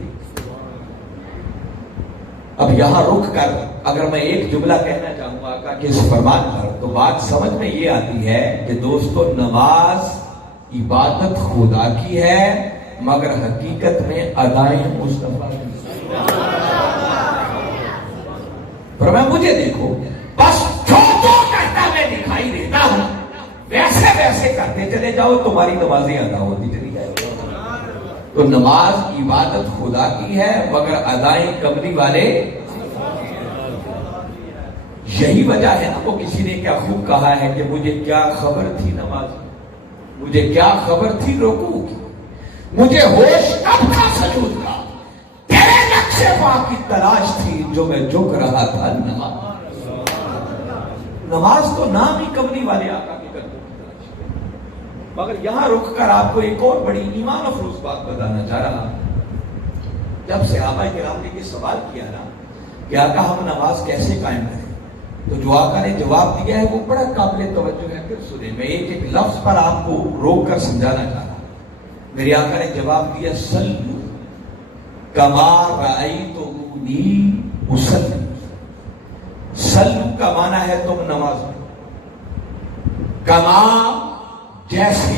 اب یہاں رک کر اگر میں ایک جملہ کہنا چاہوں گا آقا کے اس فرمان پر تو بات سمجھ میں یہ آتی ہے کہ دوستو نماز عبادت خدا کی ہے مگر حقیقت میں ادائیں مصطفیٰ کی. فرمایا مجھے دیکھو بس جو جو کرتا میں دکھائی دیتا ہوں ویسے ویسے کرتے چلے جاؤ، تمہاری نمازیں ادا ہوتی چلی جائے. تو نماز عبادت خدا کی ہے مگر ادائیں کمری والے. یہی وجہ ہے نا، وہ کسی نے کیا خوب کہا ہے کہ مجھے کیا خبر تھی نماز، مجھے کیا خبر تھی رکوع کی، مجھے ہوش کب تھا سجود کا، تیرے نقش پا کی تلاش تھی جو میں جھک رہا تھا نماز. نماز تو نام ہی کمری والے آقا کے قدموں کی تلاش. مگر یہاں رک کر آپ کو ایک اور بڑی ایمان افروز بات بتانا چاہ رہا ہوں. جب صحابہ کرام نے یہ سوال کیا نا کہ آقا ہم نماز کیسے قائم کریں، تو جو آقا نے جواب دیا ہے وہ بڑا قابل توجہ ہے. پھر سنیں، میں ایک ایک لفظ پر آپ کو روک کر سمجھانا چاہ رہا ہوں. میرے آقا نے جواب دیا سلو کما رأیتمونی اصلی. سلو کا معنی ہے تم نماز پڑھو، کما جیسے،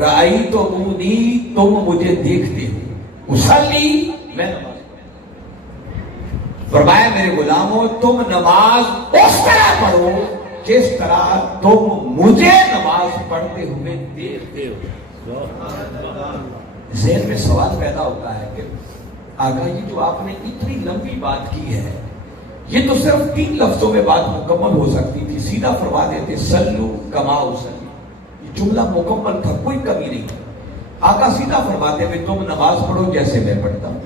رأیتمونی تم مجھے دیکھتے ہو، اصلی میں نماز. فرمایا میرے غلاموں تم نماز اس طرح پڑھو جس طرح تم مجھے نماز پڑھتے ہوئے دیکھتے ہو. ذہن میں سوال پیدا ہوتا ہے کہ آقا یہ جو آپ نے اتنی لمبی بات کی ہے یہ تو صرف 3 لفظوں میں بات مکمل ہو سکتی تھی، سیدھا فرما دیتے سلو کما اصلی. یہ جملہ مکمل تھا، کوئی کمی نہیں. آقا سیدھا فرماتے ہوئے تم نماز پڑھو جیسے میں پڑھتا ہوں.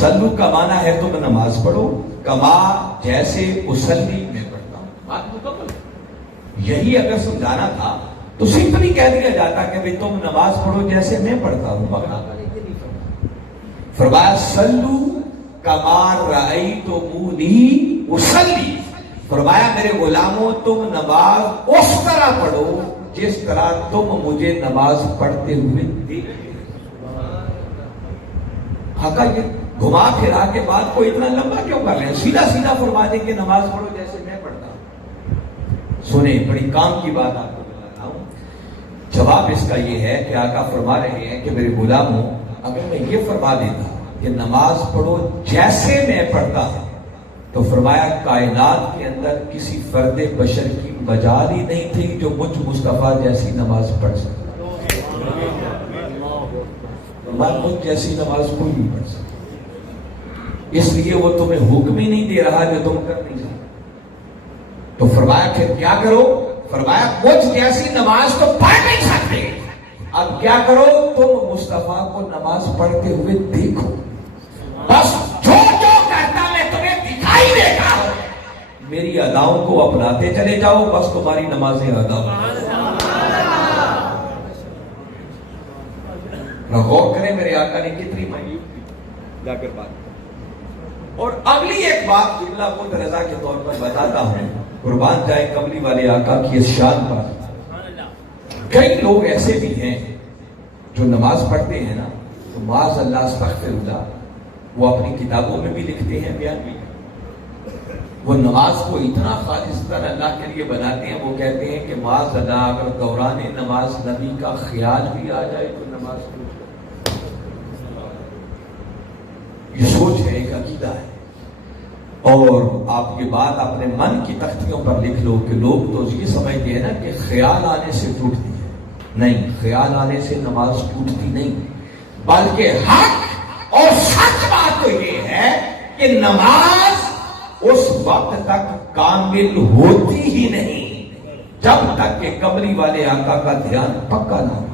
سلو کا معنی ہے تم نماز پڑھو، کما جیسے اصلی میں پڑھتا ہوں. بات مکمل. یہی اگر سمجھانا تھا تو سمپلی کہہ دیا جاتا کہ بھئی تم نماز پڑھو جیسے میں پڑھتا ہوں. مگر آقا نے یہ نہیں فرمایا. فرمایا سلو کما رأیتمونی اصلی. فرمایا میرے غلاموں تم نماز اس طرح پڑھو جس طرح تم مجھے نماز پڑھتے ہوئے دیکھتے. آقا یہ گھما پھرا کے بات کو اتنا لمبا کیوں کر رہے ہیں؟ سیدھا سیدھا فرما دیں کہ نماز پڑھو جیسے میں پڑھتا ہوں. سنیں، بڑی کام کی بات آپ کو بتا رہا ہوں. جواب اس کا یہ ہے کہ آقا فرما رہے ہیں کہ میرے غلاموں اگر میں یہ فرما دیتا کہ نماز پڑھو جیسے میں پڑھتا ہوں تو فرمایا کائنات کے اندر کسی فرد بشر کی مجال ہی نہیں تھی جو مجھ مصطفیٰ جیسی نماز پڑھ سکتا. مجھ جیسی نماز کوئی نہیں پڑھ سکتا. اس لیے وہ تمہیں حکم ہی نہیں دے رہا جو تم کر نہیں سکتے. تو فرمایا پھر کیا کرو؟ فرمایا مجھ جیسی نماز تو پڑھ نہیں سکتے، اب کیا کرو؟ تم مصطفیٰ کو نماز پڑھتے ہوئے دیکھو، بس جو جو کہتا میں تمہیں دکھائی دیتا ہوں، میری اداؤں کو اپناتے چلے جاؤ، بس تمہاری نمازیں ادا ہو۔ غور کریں میرے آقا نے کتنی مائنیوٹ جا کر بات۔ اور اگلی ایک بات جملہ کو رضا کے طور پر بتاتا ہوں، قربان جائے کملی والے آقا کی اس شان پر۔ کئی لوگ ایسے بھی ہیں جو نماز پڑھتے ہیں نا تو معاذ اللہ استغفر اللہ، وہ اپنی کتابوں میں بھی لکھتے ہیں، بیان بھی، وہ نماز کو اتنا خالص اللہ کے لیے بناتے ہیں، وہ کہتے ہیں کہ معاذ اللہ اگر دوران نماز نبی کا خیال بھی آ جائے تو نماز ٹوٹ جائے۔ یہ سوچ ہے، ایک عقیدہ ہے، اور آپ یہ بات اپنے من کی تختیوں پر لکھ لو کہ لوگ تو یہ سمجھتے ہیں نا کہ خیال آنے سے ٹوٹتی ہے، نہیں، خیال آنے سے نماز ٹوٹتی نہیں، بلکہ حق اور سچ بات تو یہ ہے کہ نماز اس وقت تک کامل ہوتی ہی نہیں جب تک کہ کملی والے آقا کا دھیان پکا نہ ہو۔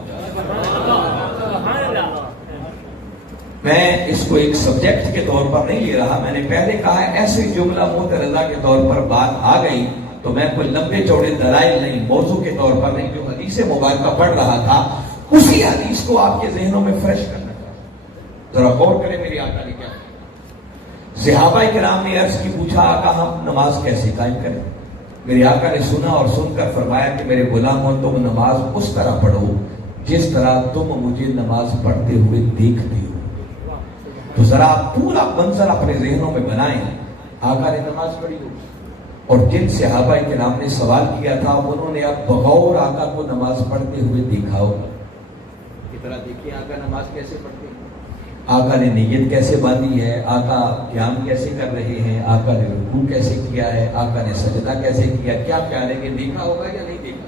میں اس کو ایک سبجیکٹ کے طور پر نہیں لے رہا، میں نے پہلے کہا ہے ایسے جملہ مترضا کے طور پر بات آ گئی تو میں کوئی لمبے چوڑے دلائل نہیں، موضوع کے طور پر نہیں، جو حدیث مبارکہ پڑھ رہا تھا اسی حدیث کو آپ کے ذہنوں میں فریش کرنا چاہتا ہوں۔ ذرا غور کریں میری آقا نے کیا صحابہ کرام نے عرض کی، پوچھا آقا ہم نماز کیسے قائم کریں؟ میرے آقا نے سنا اور سن کر فرمایا کہ میرے غلاموں تم نماز اس طرح پڑھو جس طرح تم مجھے نماز پڑھتے ہوئے دیکھتے ہو۔ تو ذرا پورا منظر اپنے ذہنوں میں بنائیں، آقا نے نماز پڑھی ہو اور جن صحابہ کرام نے سوال کیا تھا انہوں نے اب بغور آقا کو نماز پڑھتے ہوئے دیکھا ہو، ذرا دیکھیں آقا نماز کیسے پڑھتے ہیں، آقا نے نیت کیسے باندھی ہے، آقا قیام کیسے کر رہے ہیں، آقا نے رکوع کیسے کیا ہے، آقا نے سجدہ کیسے کیا، کیا خیال ہے کہ دیکھا ہوگا یا نہیں دیکھا؟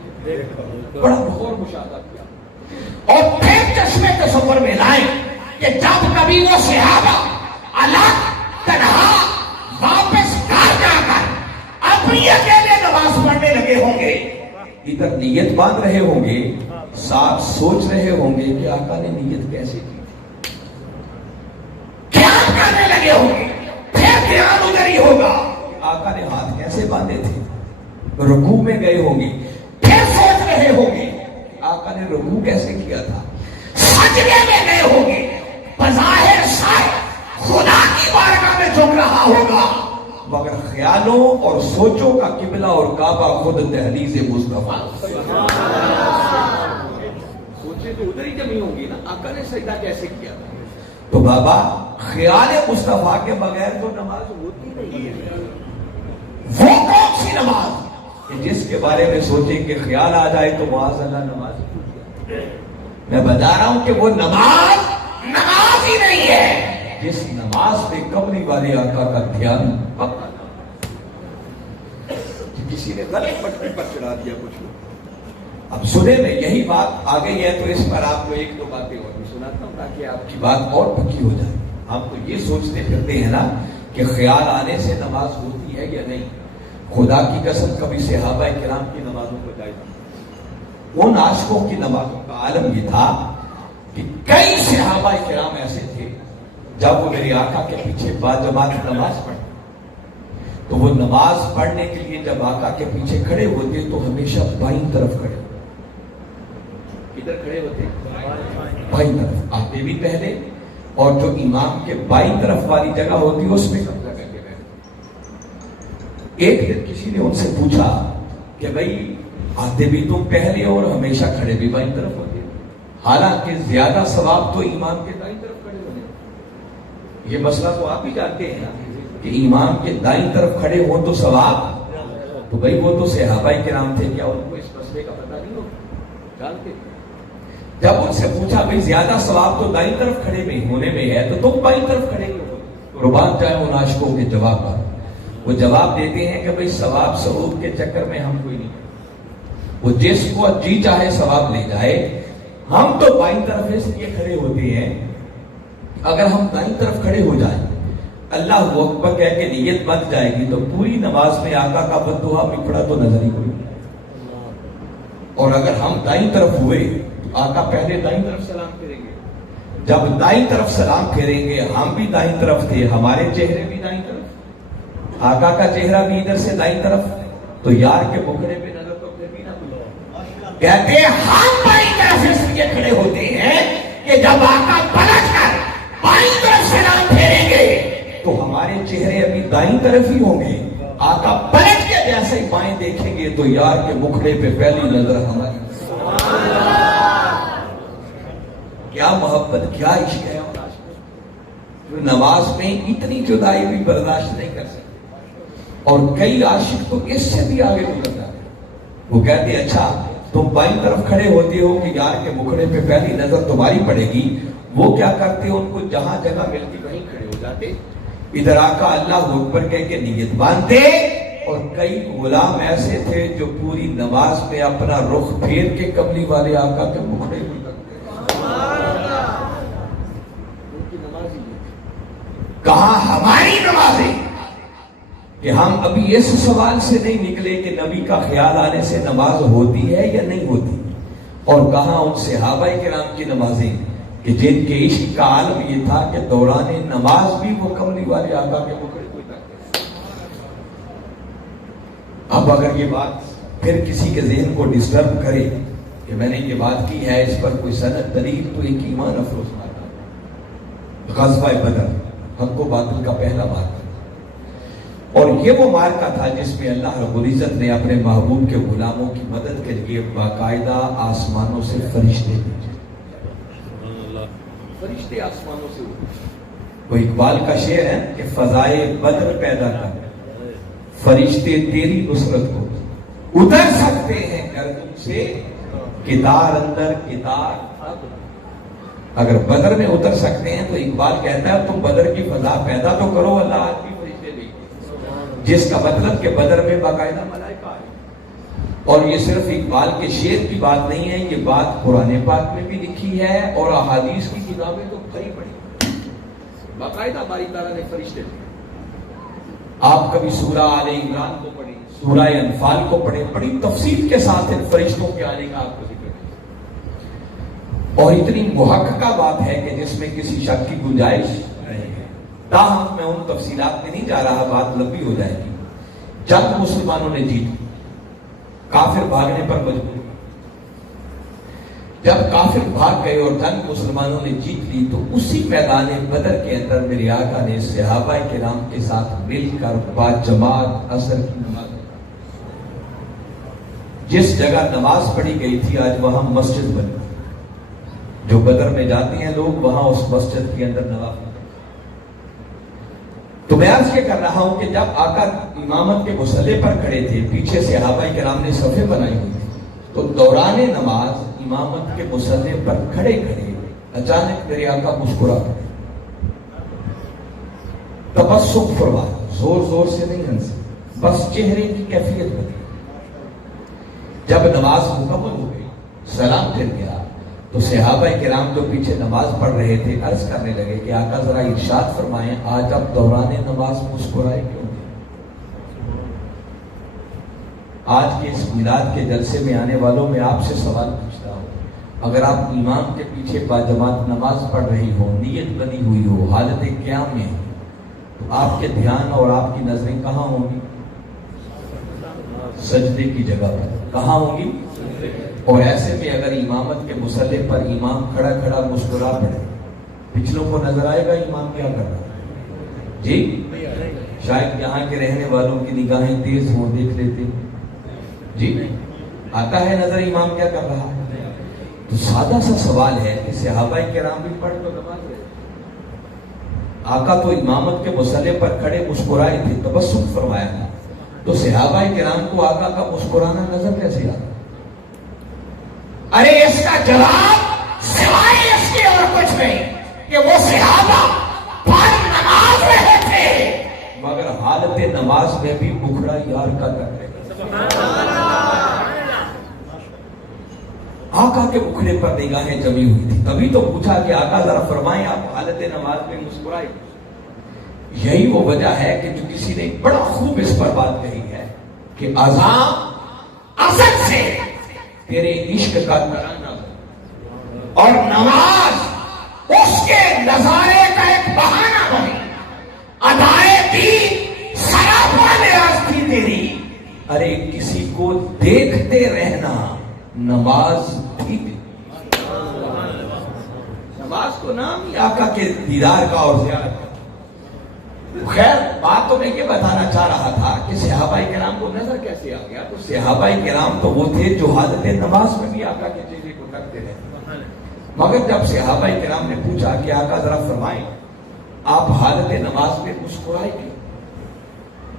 بڑا بغور مشاہدہ کیا اور پھر چشمے تصور میں لائیں کہ جب کبھی وہ صحابہ الگ تنہا واپس گھر جا کر اپنی اکیلے نماز پڑھنے لگے ہوں گے، ادھر نیت باندھ رہے ہوں گے، ساتھ سوچ رہے ہوں گے کہ آقا نے نیت کیسے کی، خیال کرنے لگے ہوں گے، پھر دھیان ادھر ہی ہوگا آقا نے ہاتھ کیسے باندھے تھے، رکوع میں گئے ہوں گے، پھر سوچ رہے ہوں گے آقا نے رکوع کیسے کیا تھا، سجدے میں گئے ہوں گے، بظاہر شاید خدا کی بارگاہ میں جھک رہا ہوگا، مگر خیالوں اور سوچوں کا قبلہ اور کعبہ خود دہلیز مصطفیٰ، سوچیں تو ادھر ہی جمی ہوں گی نا، آقا نے سجدہ کیسے کیا تھا۔ تو بابا خیال مصطفیٰ کے بغیر تو نماز ہوتی نہیں ہے۔ وہ کون سی نماز کہ جس کے بارے میں سوچیں کہ خیال آ جائے تو معاذ اللہ نماز ٹوٹ جائے؟ میں بتا رہا ہوں کہ وہ نماز ہی نہیں ہے جس نماز پہ کملی والے آقا کا دھیان پکا نہ، کسی نے غلط پٹری پر چڑھا دیا کچھ لوگ۔ اب سنے میں یہی بات آ گئی ہے تو اس پر آپ کو ایک دو باتیں اور بھی سناتا ہوں تاکہ آپ کی بات اور پکی ہو جائے۔ ہم تو یہ سوچتے پھرتے ہیں نا کہ خیال آنے سے نماز ہوتی ہے یا نہیں، خدا کی قسم کبھی صحابہ کرام کی نمازوں کو جائزہ، ان عاشقوں کی نمازوں کا عالم یہ تھا کہ کئی صحابہ کرام ایسے تھے جب وہ میرے آقا کے پیچھے باجماعت نماز پڑھتے تو وہ نماز پڑھنے کے لیے جب آقا کے پیچھے کھڑے ہوتے تو ہمیشہ بائیں طرف کھڑے ہوتے۔ کدھر کھڑے ہوتے؟ بائیں طرف آتے بھی پہلے، اور جو امام کے بائیں طرف والی جگہ ہوتی اس میں قبضہ کر کے بیٹھتے۔ ایک دن کسی نے ان سے پوچھا کہ بھائی آتے بھی تم پہلے اور ہمیشہ کھڑے بھی بائیں طرف ہوتے، حالانکہ زیادہ ثواب تو امام کے دائیں طرف کھڑے ہونے۔ یہ مسئلہ تو آپ ہی جانتے ہیں نا کہ امام کے دائیں طرف کھڑے ہوں تو ثواب، تو بھائی وہ تو صحابہ کرام تھے، کیا ان کو اس مسئلے کا پتہ نہیں ہوگا؟ جانتے تھے۔ جب ان سے پوچھا بھائی زیادہ ثواب تو دائیں طرف کھڑے میں ہونے میں ہے تو تم بائیں طرف کھڑے ہو، قربان جائے ان عاشقوں کے جواب پر۔ وہ جواب دیتے ہیں کہ بھائی ثواب ثبوت کے چکر میں ہم کوئی نہیں، وہ جس کو جی چاہے ثواب لے جائے، ہم تو بائیں طرف اس لیے کھڑے ہوتے ہیں اگر ہم دائیں طرف کھڑے ہو جائیں اللہ اکبر کہہ کے نیت بن جائے گی تو پوری نماز میں آقا کا بددعا بکھڑا تو نظر ہی کوئی. اور اگر ہم دائیں طرف ہوئے تو آقا پہلے دائیں طرف سلام پھیریں گے. جب دائیں طرف سلام پھیریں گے، ہم بھی دائیں طرف تھے، ہمارے چہرے بھی دائیں طرف، آقا کا چہرہ بھی ادھر سے دائیں طرف، تو یار کے بکھڑے پہ نظر تو پھر بھی نہ بھولو. کہتے ہیں ہم بائیں طرف اس لیے کھڑے ہوتے ہیں کہ جب آقا پلٹ کر بائیں طرف سلام پھیریں گے تو ہمارے چہرے ابھی دائیں طرف ہی ہوں گے. آقا پلٹ کے جیسے ہی بائیں دیکھیں گے تو یار کے مکھڑے پہ پہلی نظر ہماری. کیا محبت، کیا عشق ہے. جو نماز میں اتنی جدائی بھی برداشت نہیں کر سکتے. اور کئی عاشق تو اس سے بھی آگے گزر جاتے ہیں. وہ کہتے ہیں اچھا تم بائیں طرف کھڑے ہوتے ہو کہ یار کے مکھڑے پہ پہلی نظر تمہاری پڑے گی. وہ کیا کرتے، ان کو جہاں جگہ ملتی وہیں کھڑے ہو جاتے. ادھر آقا اللہ اکبر کہہ کے نیت باندھتے. اور کئی غلام ایسے تھے جو پوری نماز میں اپنا رخ پھیر کے کملی والے آقا کے مکھڑے بھی کرتے. کہاں ہماری نمازیں کہ ہم ابھی اس سوال سے نہیں نکلے کہ نبی کا خیال آنے سے نماز ہوتی ہے یا نہیں ہوتی. اور کہاں ان صحابہ کرام کی نمازیں کہ جن کے عشق کا عالم یہ تھا کہ دوران نماز بھی وہ کملی والے آقا کے مکھڑے کو کرتے. اب اگر یہ بات پھر کسی کے ذہن کو ڈسٹرب کرے کہ میں نے یہ بات کی ہے، اس پر کوئی سند دلیل، تو ایک ایمان افروز مارکا غزوہ بدر، حق و باطل کا پہلا مارکا. اور یہ وہ مارکا تھا جس میں اللہ رب العزت نے اپنے محبوب کے غلاموں کی مدد کے لیے باقاعدہ آسمانوں سے فرشتے بھیجے. فرشتے آسمانوں سے ہوتے. وہ اقبال کا شعر ہے کہ فضائے بدر پیدا کر فرشتے تیری نصرت کو اتر سکتے ہیں گردن سے کتار اندر کتار. اگر بدر میں اتر سکتے ہیں تو اقبال کہتا ہے تم بدر کی فضا پیدا تو کرو، اللہ آپ کی فرشتے دے. جس کا مطلب کہ بدر میں باقاعدہ ملائکہ آئے. اور یہ صرف اقبال کے شعر کی بات نہیں ہے، یہ بات قرآن پاک میں بھی لکھی ہے اور احادیث کی کتابیں تو بھری پڑی. باقاعدہ باری تعالیٰ نے فرشتے دیے. آپ کبھی سورہ آل عمران کو پڑھیں، سورہ انفال کو پڑھیں، بڑی تفصیل کے ساتھ ان فرشتوں کے آنے کا آپ کو ذکر ہے. اور اتنی محققہ بات ہے کہ جس میں کسی شک کی گنجائش نہیں ہے. تاہم میں ان تفصیلات میں نہیں جا رہا، بات لمبی ہو جائے گی. جب مسلمانوں نے جیت، کافر بھاگنے پر مجبور. جب کافر بھاگ گئے اور جنگ مسلمانوں نے جیت لی تو اسی میدان بدر کے اندر میرے آقا نے صحابہ کرام کے ساتھ مل کر با جماعت عصر کی نماز. جس جگہ نماز پڑھی گئی تھی آج وہاں مسجد بنی. جو بدر میں جاتے ہیں لوگ وہاں اس مسجد کے اندر نماز پڑھتے. تو میں عرض یہ کر رہا ہوں کہ جب آقا امامت کے مصلی پر کھڑے تھے، پیچھے صحابہ کرام نے صفیں بنائی ہوئی تھی، تو دوران نماز امامت کے مصلی پر کھڑے کھڑے اچانک میرے آقا مسکرا پڑے. تبسم فرمایا، زور زور سے نہیں ہنسے، بس چہرے کی کیفیت بدلی. جب نماز مکمل ہو گئی، سلام پھر گیا، تو صحابہ کرام جو پیچھے نماز پڑھ رہے تھے عرض کرنے لگے کہ آقا ذرا ارشاد فرمائیں آج اب دوران نماز مسکرائے کیوں نہیں؟ آج کے اس میلاد کے جلسے میں آنے والوں میں آپ سے سوال پوچھتا ہوں، اگر آپ امام کے پیچھے باجماعت نماز پڑھ رہی ہو، نیت بنی ہوئی ہو، حالت قیام میں تو آپ کے دھیان اور آپ کی نظریں کہاں ہوں گی؟ سجدے کی جگہ پر. کہاں ہوں گی؟ اور ایسے میں اگر امامت کے مصلی پر امام کھڑا کھڑا مسکرا پڑے، پچھلوں کو نظر آئے گا امام کیا کر رہا ہے؟ جی شاید یہاں کے رہنے والوں کی نگاہیں تیز ہوں، دیکھ لیتے. جی آتا ہے نظر امام کیا کر رہا ہے؟ تو سادہ سا سوال ہے کہ صحابہ کرام بھی پڑھ تو نماز رہے، آقا تو امامت کے مصلی پر کھڑے مسکرائے تھے، تبسم فرمایا تھا، تو صحابہ کرام کو آقا کا مسکرانا نظر کیسے آتا؟ ارے اس کا جواب سوائے اس کے اور کچھ نہیں کہ وہ صحابہ پڑھ نماز رہے تھے مگر حالت نماز میں بھی بکھڑا یار کا کر رہے. آقا کے بکھڑے پر نگاہیں جمی ہوئی تھی. تبھی تو پوچھا کہ آقا ذرا فرمائیں آپ حالت نماز میں مسکرائے. یہی وہ وجہ ہے کہ جو کسی نے بڑا خوب اس پر بات کہی ہے کہ اذان اصل سے تیرے عشق کا ترانہ اور نماز اس کے نظارے کا ایک بہانہ بنے. ادائے بھی سراپا نیاز تھی تیری. ارے کسی کو دیکھتے رہنا نماز تھی. نماز کو نام ہی آقا کے دیدار کا اور زیارت کا. خیر بات تو میں یہ بتانا چاہ رہا تھا کہ صحابہ کرام کو نظر کیسے آ گیا. تو صحابہ کرام تو وہ تھے جو حالت نماز میں بھی آقا کے چہرے کو تکتے رہے. مگر جب صحابہ کرام نے پوچھا کہ آقا ذرا فرمائیں آپ حالت نماز میں مسکرائے گے,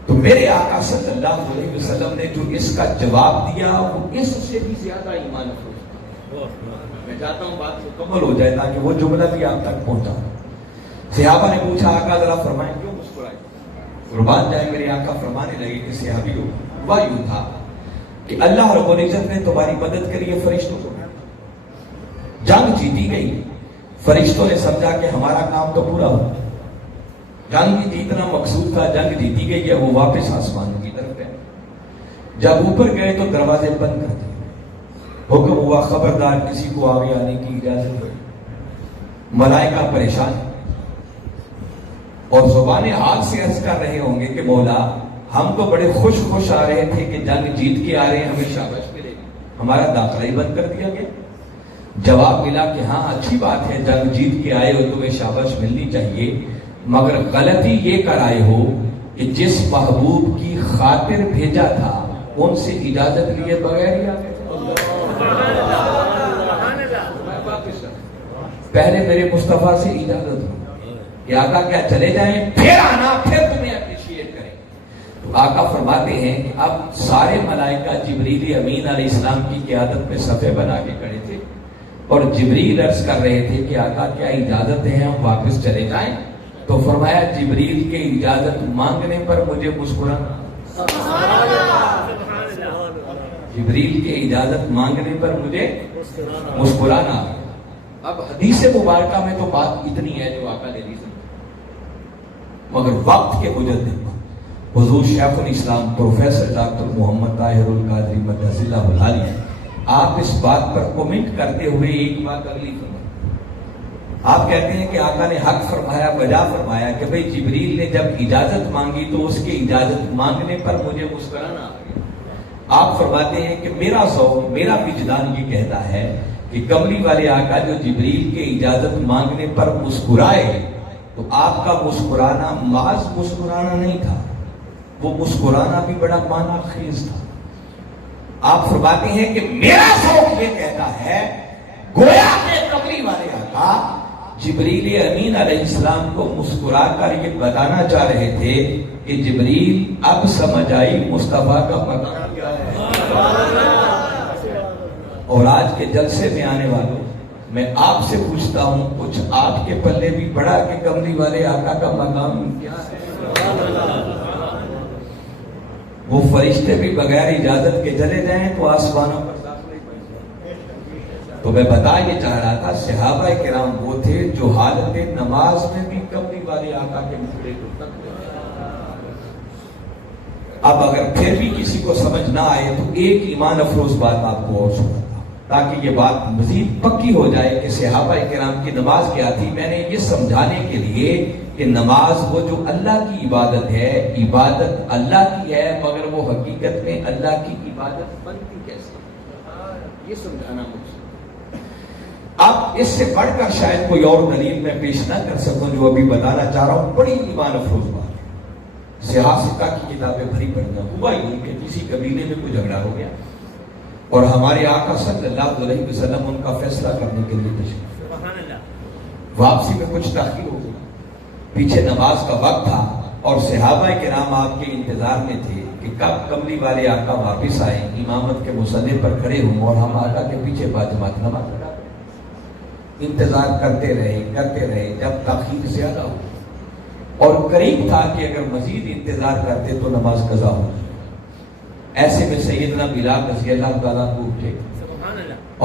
تو میرے آقا صلی اللہ علیہ وسلم نے جو اس کا جواب دیا وہ اس سے بھی زیادہ ایمان افروز تھا. میں چاہتا ہوں بات مکمل ہو جائے تاکہ وہ جملہ بھی آپ تک پہنچا. صحابہ نے پوچھا آقا ذرا فرمائیں کیوں مسکرائے. قربان جائے میرے آقا فرمانے لگے کہ صحابیوں ہوا یوں تھا کہ اللہ رب العزت نے تمہاری مدد کری ہے فرشتوں کو. جنگ جیتی گئی, فرشتوں نے سمجھا کہ ہمارا کام تو پورا ہو. جنگ جیتنا مقصود تھا, جنگ جیتی گئی ہے, وہ واپس آسمان کی طرف گئے. جب اوپر گئے تو دروازے بند کر دیے. حکم ہوا خبردار کسی کو آگے آنے کی اجازت نہیں. ملائکہ پریشان اور زبانیں ہاتھ سے عرض کر رہے ہوں گے کہ مولا ہم تو بڑے خوش آ رہے تھے کہ جنگ جیت کے آ رہے ہیں, ہمیں شاباش ملے گی, ہمارا داخلہ ہی بند کر دیا گیا. جواب ملا کہ ہاں اچھی بات ہے, جنگ جیت کے آئے ہو تمہیں شاباش ملنی چاہیے, مگر غلطی یہ کر آئے ہو کہ جس محبوب کی خاطر بھیجا تھا ان سے اجازت لیے بغیر ہی آ گئے. پہلے میرے مصطفیٰ سے اجازت ہو کہ آقا کیا چلے جائیں, پھر آنا, پھر تمہیں اپریشیٹ کریں. تو آقا فرماتے ہیں کہ اب سارے ملائکہ جبریل امین علیہ السلام کی قیادت میں صفے بنا کے کھڑے تھے اور جبریل عرض کر رہے تھے کہ آقا کیا اجازت ہے ہم واپس چلے جائیں. تو فرمایا جبریل کے اجازت مانگنے پر مجھے مسکرانا. جبریل کے اجازت مانگنے پر مجھے مسکرانا. اب حدیث مبارکہ میں تو بات اتنی ہے جو آقا نے دی, مگر وقت کے مجدد حضور شیخ الاسلام پروفیسر ڈاکٹر محمد طاہر القادری مدث اللہ العالی آپ اس بات پر کومنٹ کرتے ہوئے ایک بات اگلی فرمائی. آپ کہتے ہیں کہ آقا نے حق فرمایا, بجا فرمایا کہ بھئی جبریل نے جب اجازت مانگی تو اس کے اجازت مانگنے پر مجھے مسکرانا آ گیا. آپ فرماتے ہیں کہ میرا ذوق, میرا وجدان یہ کہتا ہے کہ کملی والے آقا جو جبریل کے اجازت مانگنے پر مسکرائے تو آپ کا مسکرانا محض مسکرانا نہیں تھا, وہ مسکرانا بھی بڑا معنی خیز تھا. آپ فرماتے ہیں کہ میرا ذوق یہ کہتا ہے گویا کہ کملی والے آقا جبریل امین علیہ السلام کو مسکرا کر یہ بتانا چاہ رہے تھے کہ جبریل اب سمجھ آئی مصطفیٰ کا مقام کیا ہے. اور آج کے جلسے میں آنے والوں میں آپ سے پوچھتا ہوں کچھ آپ کے پلے بھی پڑا کہ کملی والے آقا کا مقام کیا ہے. وہ فرشتے بھی بغیر اجازت کے چلے جائیں تو آسمانوں پر داخل ہی پڑ جائیں. تو میں بتا یہ چاہ رہا تھا صحابہ کرام وہ تھے جو حالت نماز میں بھی کملی والے آقا کے مقرے کو تک. اب اگر پھر بھی کسی کو سمجھ نہ آئے تو ایک ایمان افروز بات آپ کو اور سناتا تاکہ یہ بات مزید پکی ہو جائے کہ صحابہ کرام کی نماز کیا تھی. میں نے یہ سمجھانے کے لیے کہ نماز وہ جو اللہ کی عبادت ہے, عبادت اللہ کی ہے, مگر وہ حقیقت میں اللہ کی عبادت بنتی کیسے, یہ سمجھانا مجھے. اب اس سے بڑھ کر شاید کوئی اور دلیل میں پیش نہ کر سکوں جو ابھی بتانا چاہ رہا ہوں. بڑی ایمان افروز بات ہے. سیاستہ کی کتابیں بھری پڑھنا. ہوا یوں کہ کسی قبیلے میں کوئی جھگڑا ہو گیا اور ہمارے آقا صلی اللہ علیہ وسلم ان کا فیصلہ کرنے کے لیے تشریف. واپسی میں کچھ تاخیر ہو گئی, پیچھے نماز کا وقت تھا اور صحابہ کرام آپ کے انتظار میں تھے کہ کب کملی والے آقا واپس آئے, امامت کے مصلی پر کھڑے ہوں اور ہم آقا کے پیچھے باجماعت نماز پڑھا. انتظار کرتے رہے جب تاخیر زیادہ ہو اور قریب تھا کہ اگر مزید انتظار کرتے تو نماز قضا ہو. ایسے میں سیدنا بلال رضی اللہ تعالیٰ عنہ اٹھے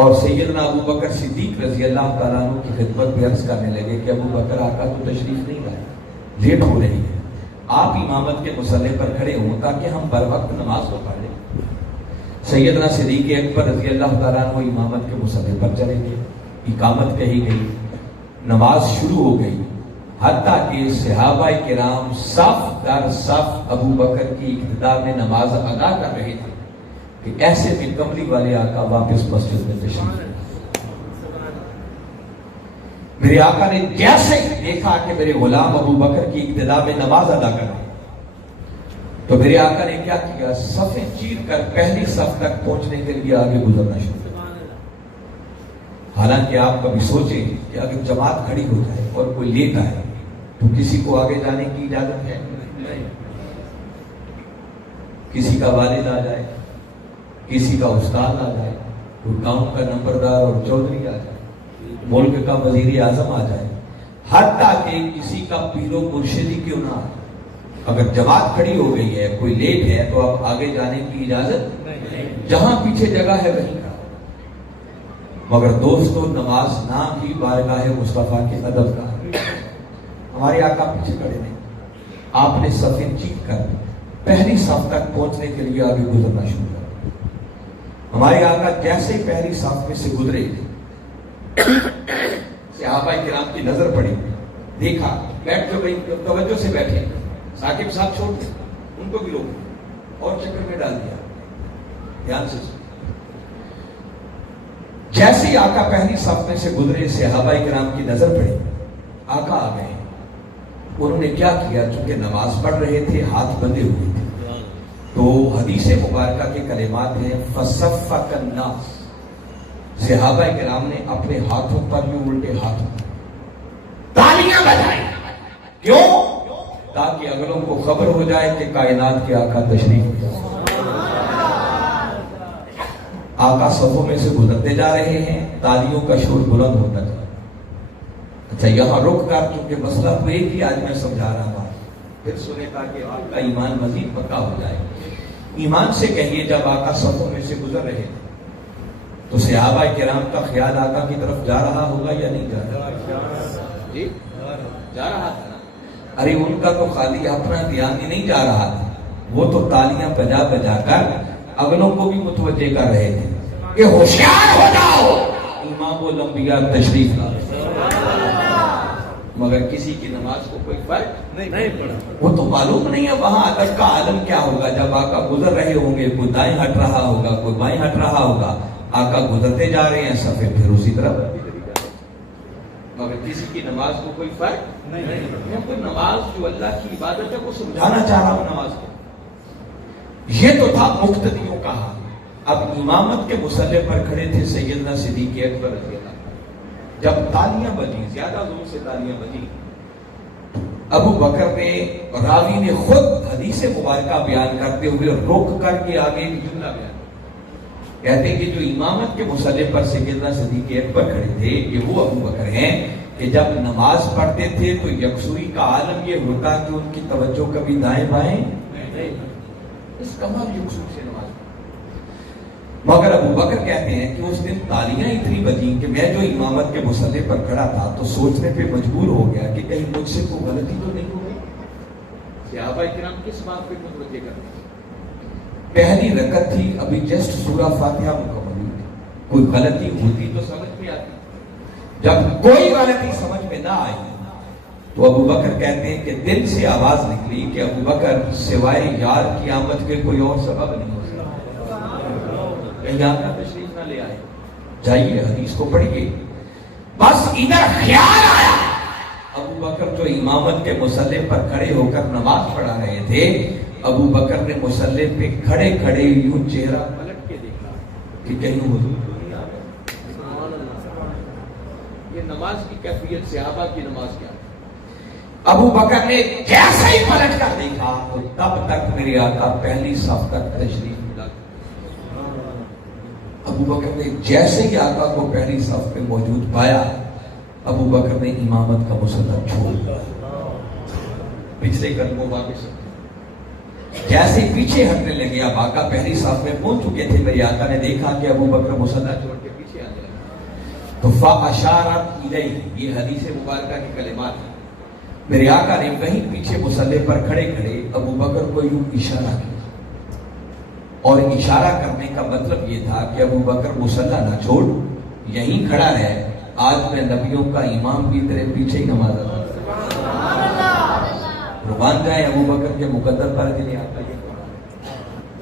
اور سیدنا ابو بکر صدیق رضی اللہ تعالیٰ عنہ کی خدمت میں عرض کرنے لگے کہ ابو بکر آقا تو تشریف نہیں لائے, لیٹ ہو رہی ہے. آپ امامت کے مصلی پر کھڑے ہوں تاکہ ہم بر وقت نماز کو پڑھ لیں۔ سیدنا صدیق اکبر رضی اللہ تعالیٰ عنہ امامت کے مصلی پر چلے گئے، اقامت کہی گئی، نماز شروع ہو گئی، حتیٰ کہ صحابہ کرام صف در صف ابو بکر کی اقتداء میں نماز ادا کر رہے تھے کہ ایسے میں کملی والے آقا واپس مسجد میں تشریف لائے۔ میرے آقا نے جیسے دیکھا کہ میرے غلام ابو بکر کی اقتداء میں نماز ادا کر رہے تو میرے آقا نے کیا کیا، صفیں چیر کر پہلی صف تک پہنچنے کے لیے آگے گزرنا شروع کیا۔ حالانکہ آپ کبھی سوچیں کہ اگر جماعت کھڑی ہو جائے اور کوئی لیٹ آئے تو کسی کو آگے جانے کی اجازت ہے؟ کسی کا والد آ جائے، کسی کا استاد آ جائے، کوئی گاؤں کا نمبردار اور چودھری آ جائے، ملک کا وزیر اعظم آ جائے، حتیٰ کہ کسی کا پیر و مرشدی کیوں نہ آئے، اگر جماعت کھڑی ہو گئی ہے، کوئی لیٹ ہے تو اب آگے جانے کی اجازت، جہاں پیچھے جگہ ہے وہیں کا۔ مگر دوستو، نماز نام ہی بارگاہ مصطفیٰ کے ادب کا ہے۔ ہمارے آقا پیچھے کھڑے نہیں، آپ نے صفیں چیک کر پہلی صف تک پہنچنے کے لیے آگے گزرنا شروع کر۔ ہمارے آقا جیسے ہی پہلی صف میں سے گزرے، صحابہ کرام کی نظر پڑی، دیکھا، بیٹھ جو بھائی توجہ سے بیٹھے، ثاقب صاحب چھوڑ دیں، ان کو بھی روک اور چکر میں ڈال دیا، دھیان سے۔ جیسے ہی آقا پہلی صف میں سے گزرے، صحابہ کرام کی نظر پڑی، آقا آ گئے۔ انہوں نے کیا کیا، چونکہ نماز پڑھ رہے تھے، ہاتھ بندھے ہوئے تھے، تو حدیث مبارکہ کے کلمات ہیں فَصَفَّقَ النَّاسِ، صحابہ کرام نے اپنے ہاتھوں پر بھی الٹے ہاتھوں پر تالیاں بجائیں، کیوں؟ تاکہ اگلوں کو خبر ہو جائے کہ کائنات کے آقا تشریف لائے۔ آقا صفوں میں سے گزرتے جا رہے ہیں، تالیوں کا شور بلند ہوتا جا رہا ہے۔ اچھا، یہاں رک کر چونکہ مسئلہ تو ایک ہی آج میں سمجھا رہا ہوں، پھر سنے تاکہ آپ کا ایمان مزید پکا ہو جائے۔ ایمان سے کہیے، جب آقا صفوں میں سے گزر رہے تھے تو صحابہ کرام کا خیال آقا کی طرف جا رہا ہوگا یا نہیں جا رہا؟ جی جا رہا تھا نا۔ ارے ان کا تو خالی اپنا دھیان ہی نہیں جا رہا تھا، وہ تو تالیاں بجا بجا کر اگلوں کو بھی متوجہ کر رہے تھے کہ ہوشیار ہو جاؤ، امام الانبیاء تشریف لائے۔ مگر کسی کی نماز کو کوئی فرق نہیں پڑا، وہ تو معلوم نہیں ہے وہاں ادب کا عالم کیا ہوگا۔ جب آقا گزر رہے ہوں گے، کوئی دائیں ہٹ رہا ہوگا، کوئی بائیں ہٹ رہا ہوگا، آقا گزرتے جا رہے ہیں، صفیں پھر اسی طرح، مگر کسی کی نماز کو کوئی فرق نہیں۔ کوئی نماز جو اللہ کی عبادت ہے وہ سمجھانا چاہ رہا ہوں نماز کو۔ یہ تو تھا مقتدیوں کا حال۔ اب امامت کے مصلی پر کھڑے تھے سیدنا صدیق اکبر رضی اللہ عنہ۔ جب تالیاں بجی، زیادہ زور سے تالیاں بجی، ابو بکر نے، راوی نے خود حدیث مبارکہ بیان کرتے ہوئے روک کر کے آگے ایک جملہ بیان کہتے ہیں کہ جو امامت کے مصلی پر سیدنا صدیق اکبر کھڑے تھے، کہ وہ ابو بکر ہیں کہ جب نماز پڑھتے تھے تو یکسوئی کا عالم یہ ہوتا کہ ان کی توجہ کبھی دائیں بائیں اس کمال یکسوئی سے نماز پڑھتے۔ مگر ابو بکر کہتے ہیں کہ اس دن تالیاں اتنی بجیں کہ میں جو امامت کے مصلی پر کھڑا تھا تو سوچنے پہ مجبور ہو گیا کہ کہیں مجھ سے کوئی غلطی تو نہیں ہوگی۔ صحابہ کرام کس بات پہ متوجہ کرتے ہیں؟ پہلی رکعت تھی، ابھی جسٹ سورہ فاتحہ مکمل ہوئی تھی، کوئی غلطی ہوتی تو سمجھ میں آتی۔ جب کوئی غلطی سمجھ میں نہ آئی تو ابو بکر کہتے ہیں کہ دل سے آواز نکلی کہ ابو بکر، سوائے یار کی آمد کے کوئی اور سبب نہیں ہو سکتا، کہیں آقا تشریف نہ لے آئے، جائیے حدیث کو پڑھیے۔ بس ادھر خیال آیا، ابو بکر جو امامت کے مصلی پر کھڑے ہو کر نماز پڑھا رہے تھے، ابو بکر نے مصلی پہ کھڑے کھڑے یوں چہرہ پلٹ کے دیکھا کہ کہیں حضور تو نہیں آ گئے۔ یہ نماز کی کیفیت، صحابہ کی نماز کیا ہے؟ ابو بکر نے جیسے ہی پلٹ کر دیکھا تو تب تک میرے آقا پہلی صف تک تشریف لا۔ ابو بکر نے جیسے ہی آقا کو پہلی صف میں موجود پایا، ابو بکر نے امامت کا مسلح چھوڑ دیا، پچھلے قدموں واپس۔ جیسے پیچھے ہٹنے لگے، اب آقا پہلی صف میں پہنچ چکے تھے، میرے آقا نے دیکھا کہ ابو بکر مسلح چھوڑ کے پیچھے آنے لگے تو فَأَشَارَتْ إِلَيْهِ، یہ حدیث مبارکہ کے کلمات ہیں، میرے آقا نے وہیں پیچھے مصلی پر کھڑے کھڑے ابو بکر کو یوں اشارہ کیا، اور اشارہ کرنے کا مطلب یہ تھا کہ ابو بکر مصلی نہ چھوڑ، یہیں کھڑا رہے، آج میں نبیوں کا امام بھی تیرے پیچھے ہی نماز ادا قربان جائے ابو بکر کے مقدر پر دل آتا ہے۔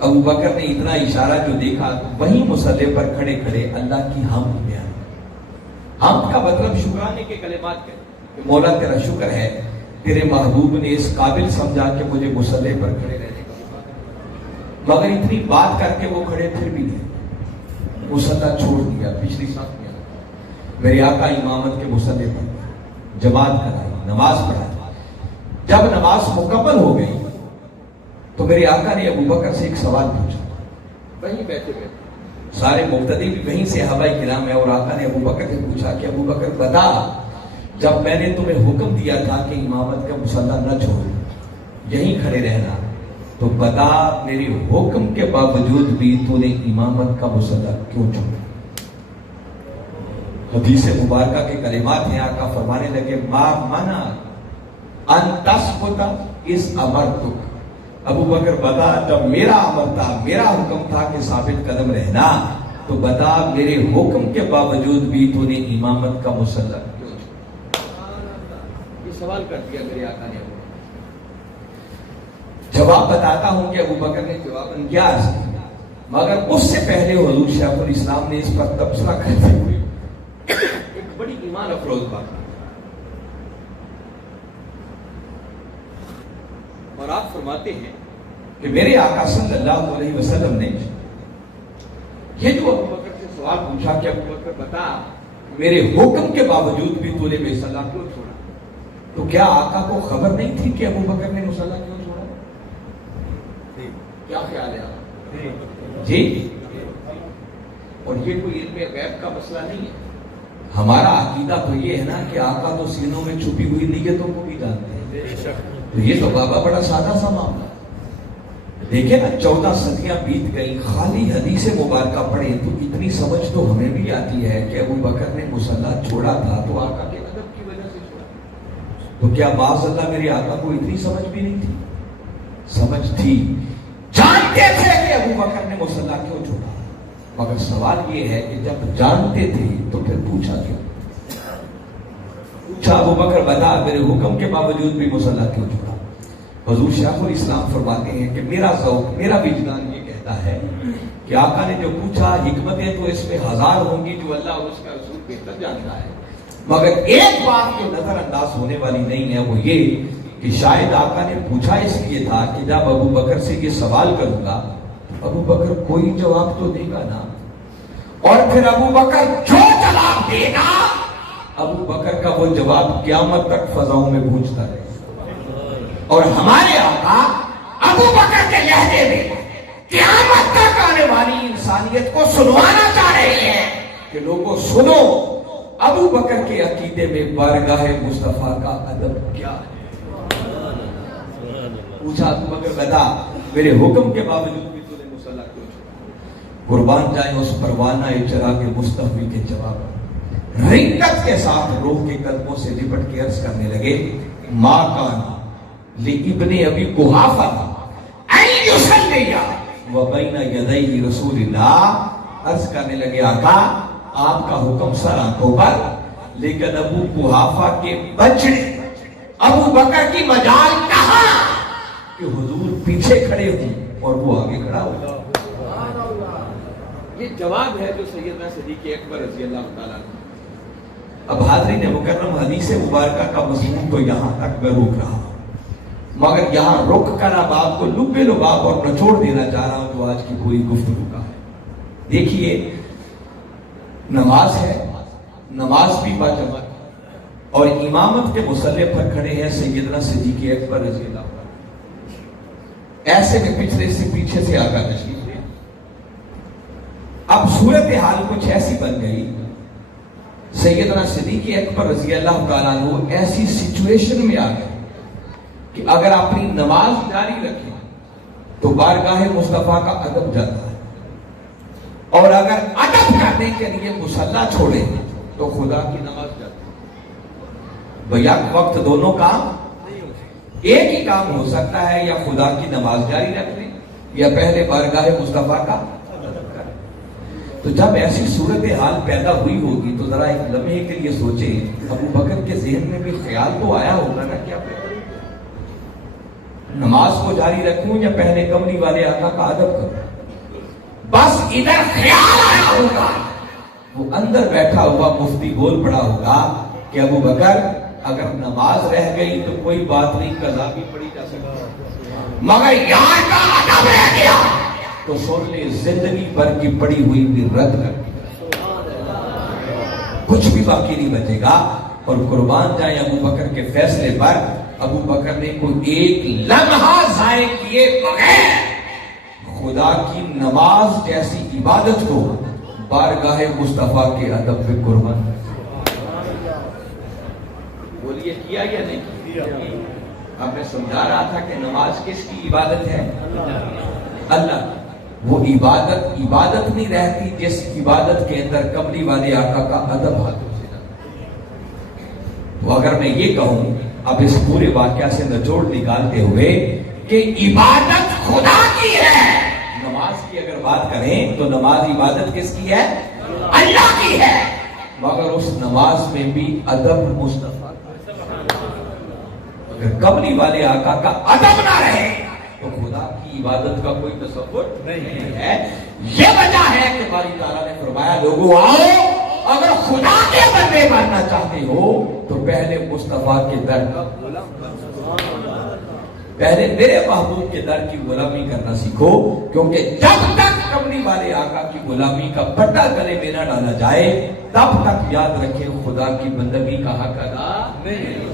ابو بکر نے اتنا اشارہ جو دیکھا، وہیں مصلی پر کھڑے کھڑے اللہ کی حمد بیان۔ حمد کا مطلب شکرانے کے کلمات کے، کہ مولا تیرا شکر ہے، تیرے محبوب نے اس قابل سمجھا کہ مجھے مصلی پر کھڑے رہنے کا موقع دیا۔ مگر اتنی بات کر کے وہ کھڑے پھر بھی نہیں، مصلی چھوڑ دیا، پچھلی صف میں میرے آقا امامت کے مصلی پر جماعت کرائی، نماز پڑھائی۔ جب نماز مکمل ہو گئی تو میرے آقا نے ابو بکر سے ایک سوال پوچھا، وہیں بیٹھے بیٹھے، سارے مقتدی بھی وہیں سے صحابہ کرام ہے، اور آقا نے ابو بکر سے پوچھا کہ ابو بکر بتا، جب میں نے تمہیں حکم دیا تھا کہ امامت کا مصلی نہ چھوڑ، یہیں کھڑے رہنا، تو بتا میرے حکم کے باوجود بھی تو نے امامت کا مصلی کیوں چھوڑا؟ حدیث مبارکہ کے کلمات ہیں، آقا فرمانے لگے ما منع ان تثبت اس امرتک، ابو بکر بتا جب میرا امر تھا، میرا حکم تھا کہ ثابت قدم رہنا، تو بتا میرے حکم کے باوجود بھی تو نے امامت کا مصلی کیوں چھوڑا؟ یہ سوال کر دیا میرے آقا نے۔ جواب بتاتا ہوں کہ ابو بکر نے جواباً کیا عرض کیا، مگر اس سے پہلے حضور شیخ الاسلام نے اس پر تبصرہ کرتے ہوئے ایک بڑی ایمان افروز بات، اور آپ فرماتے ہیں کہ میرے آقا صلی اللہ علیہ وسلم نے یہ جو ابو بکر سے سوال پوچھا کہ ابو بکر بتا میرے حکم کے باوجود بھی تو نے مصلی کیوں چھوڑا، تو کیا آقا کو خبر نہیں تھی کہ ابو بکر نے مصلی کیوں چھوڑا؟ کیا خیال ہے آپ؟ جی، اور یہ کوئی علم غیب کا مسئلہ نہیں ہے، ہمارا عقیدہ تو یہ ہے نا کہ آقا تو سینوں میں چھپی ہوئی نیتوں کو بھی جانتے ہیں، تو یہ تو بابا بڑا سادہ سا معاملہ ہے۔ دیکھیں نا 14 صدیاں بیت گئی، خالی حدیث مبارکہ پڑھیں تو اتنی سمجھ تو ہمیں بھی آتی ہے کہ ابو بکر نے مصلی چھوڑا تھا تو آقا کے ادب کی وجہ سے چھوڑا، تو کیا معاذ اللہ میرے آقا کو اتنی سمجھ بھی نہیں تھی؟ سمجھ تھی، جانتے تھے کہ ابو بکر نے مصلی کیوں چھوڑا، مگر سوال یہ ہے کہ جب جانتے تھے تو پھر پوچھا کیوں؟ پوچھا ابو بکر بتا میرے حکم کے باوجود بھی مصلی کیوں چھوڑا؟ حضور شیخ الاسلام فرماتے ہیں کہ میرا ذوق، میرا وجدان یہ کہتا ہے کہ آقا نے جو پوچھا، حکمتیں تو اس میں ہزار ہوں گی جو اللہ اور اس کا رسول بہتر جانتا ہے، مگر ایک بات جو نظر انداز ہونے والی نہیں ہے، وہ یہ کہ شاید آقا نے پوچھا اس لیے تھا کہ جب ابو بکر سے یہ سوال کروں گا ابو بکر کوئی جواب تو دے گا نا، اور پھر ابو بکر جو جواب دے گا، ابو بکر کا وہ جواب قیامت تک فضاؤں میں گونجتا رہے، اور ہمارے آقا ابو بکر کے لہجے میں قیامت تک آنے والی انسانیت کو سنوانا چاہ رہے ہیں کہ لوگوں سنو، ابو بکر کے عقیدے میں بارگاہ مصطفیٰ کا ادب کیا ہے۔ پوچھا ابو بکر بتا میرے حکم کے باوجود بھی تو نے مصلی کیوں چھوڑا؟ قربان جائیں اس پروانہ چراغ مصطفی کے جواب، رنگت کے ساتھ روح کے قدموں سے لپٹ کے عرض کرنے لگے ما کان لابن ابی قحافہ ان یصلی وبین یدی رسول اللہ، عرض کرنے لگے آقا آپ کا حکم سر آنکھوں پر، لیکن ابو قحافہ کے بچڑے ابو بکر کی مجال کہاں کہ حضور پیچھے کھڑے ہوں اور وہ آگے کھڑا ہو۔ یہ جواب ہے جو سیدنا صدیق اکبر رضی اللہ تعالیٰ عنہ۔ اب حاضرین مکرم، حدیث مبارکہ کا مضمون تو یہاں تک میں روک رہا ہوں، مگر یہاں رک کر اب آپ کو لبے لباب اور نچوڑ دینا چاہ رہا ہوں جو آج کی پوری گفتگو کا ہے۔ دیکھیے نماز ہے، نماز بھی باجماعت، اور امامت کے مصلی پر کھڑے ہیں سیدنا صدیق اکبر رضی اللہ عنہ، ایسے میں پچھلے سے پیچھے سے آگا تشریف لے۔ اب صورتحال کچھ ایسی بن گئی، سیدنا صدیق اکبر رضی اللہ تعالیٰ عنہ ایسی سچویشن میں آ گئے کہ اگر اپنی نماز جاری رکھیں تو بارگاہ مصطفیٰ کا ادب جاتا ہے، اور اگر ادب کرنے کے لیے مصلی چھوڑیں تو خدا کی نماز جاتی ہے۔ بیک وقت دونوں کام ایک ہی کام ہو سکتا ہے، یا خدا کی نماز جاری رکھ لیں یا پہلے بارگاہ مصطفیٰ کا ادب کریں۔ تو جب ایسی صورتحال پیدا ہوئی ہوگی تو ذرا ایک لمحے کے لیے سوچیں، ابو بکر کے ذہن میں بھی خیال تو آیا ہوگا نا کہ نماز کو جاری رکھوں یا پہلے کملی والے آقا کا ادب کروں؟ بس ادھر خیال آیا ہوگا، وہ اندر بیٹھا ہوا مفتی بول پڑا ہوگا کہ ابو بکر اگر نماز رہ گئی تو کوئی بات نہیں، قضا بھی پڑی جا سکتی، مگر یہاں کا ادب رہ گیا تو سن لے زندگی بھر کی پڑی ہوئی بھی رد کر دی، کچھ بھی باقی نہیں بچے گا۔ اور قربان جائیں ابو بکر کے فیصلے پر، ابو بکر نے کوئی ایک لمحہ ضائع کیے بغیر خدا کی نماز جیسی عبادت کو بارگاہ مصطفیٰ کے ادب پہ قربان، بولیے کیا یا نہیں کیا؟ اب میں سمجھا رہا تھا کہ نماز کس کی عبادت ہے؟ اللہ۔ وہ عبادت نہیں رہتی جس عبادت کے اندر کملی والے آقا کا ادب ہاتھوں سے نہ۔ تو اگر میں یہ کہوں اب اس پورے واقعہ سے نچوڑ نکالتے ہوئے کہ عبادت خدا کی ہے، نماز کی اگر بات کریں تو نماز عبادت کس کی ہے؟ اللہ کی ہے، مگر اس نماز میں بھی ادب مصطفیٰ، اگر کملی والے آقا کا ادب نہ رہے تو خدا کی عبادت کا کوئی تصور نہیں ہے۔ یہ وجہ ہے کہ باری تعالیٰ نے فرمایا لوگوں آؤ، اگر خدا کے بندے بننا چاہتے ہو تو پہلے مصطفیٰ کے در کا پہلے میرے محبوب کے در کی غلامی کرنا سیکھو، کیونکہ جب تک کملی والے آقا کی غلامی کا پٹا گلے میں نہ ڈالا جائے تب تک یاد رکھیں خدا کی بندگی کا حق ادا نہیں۔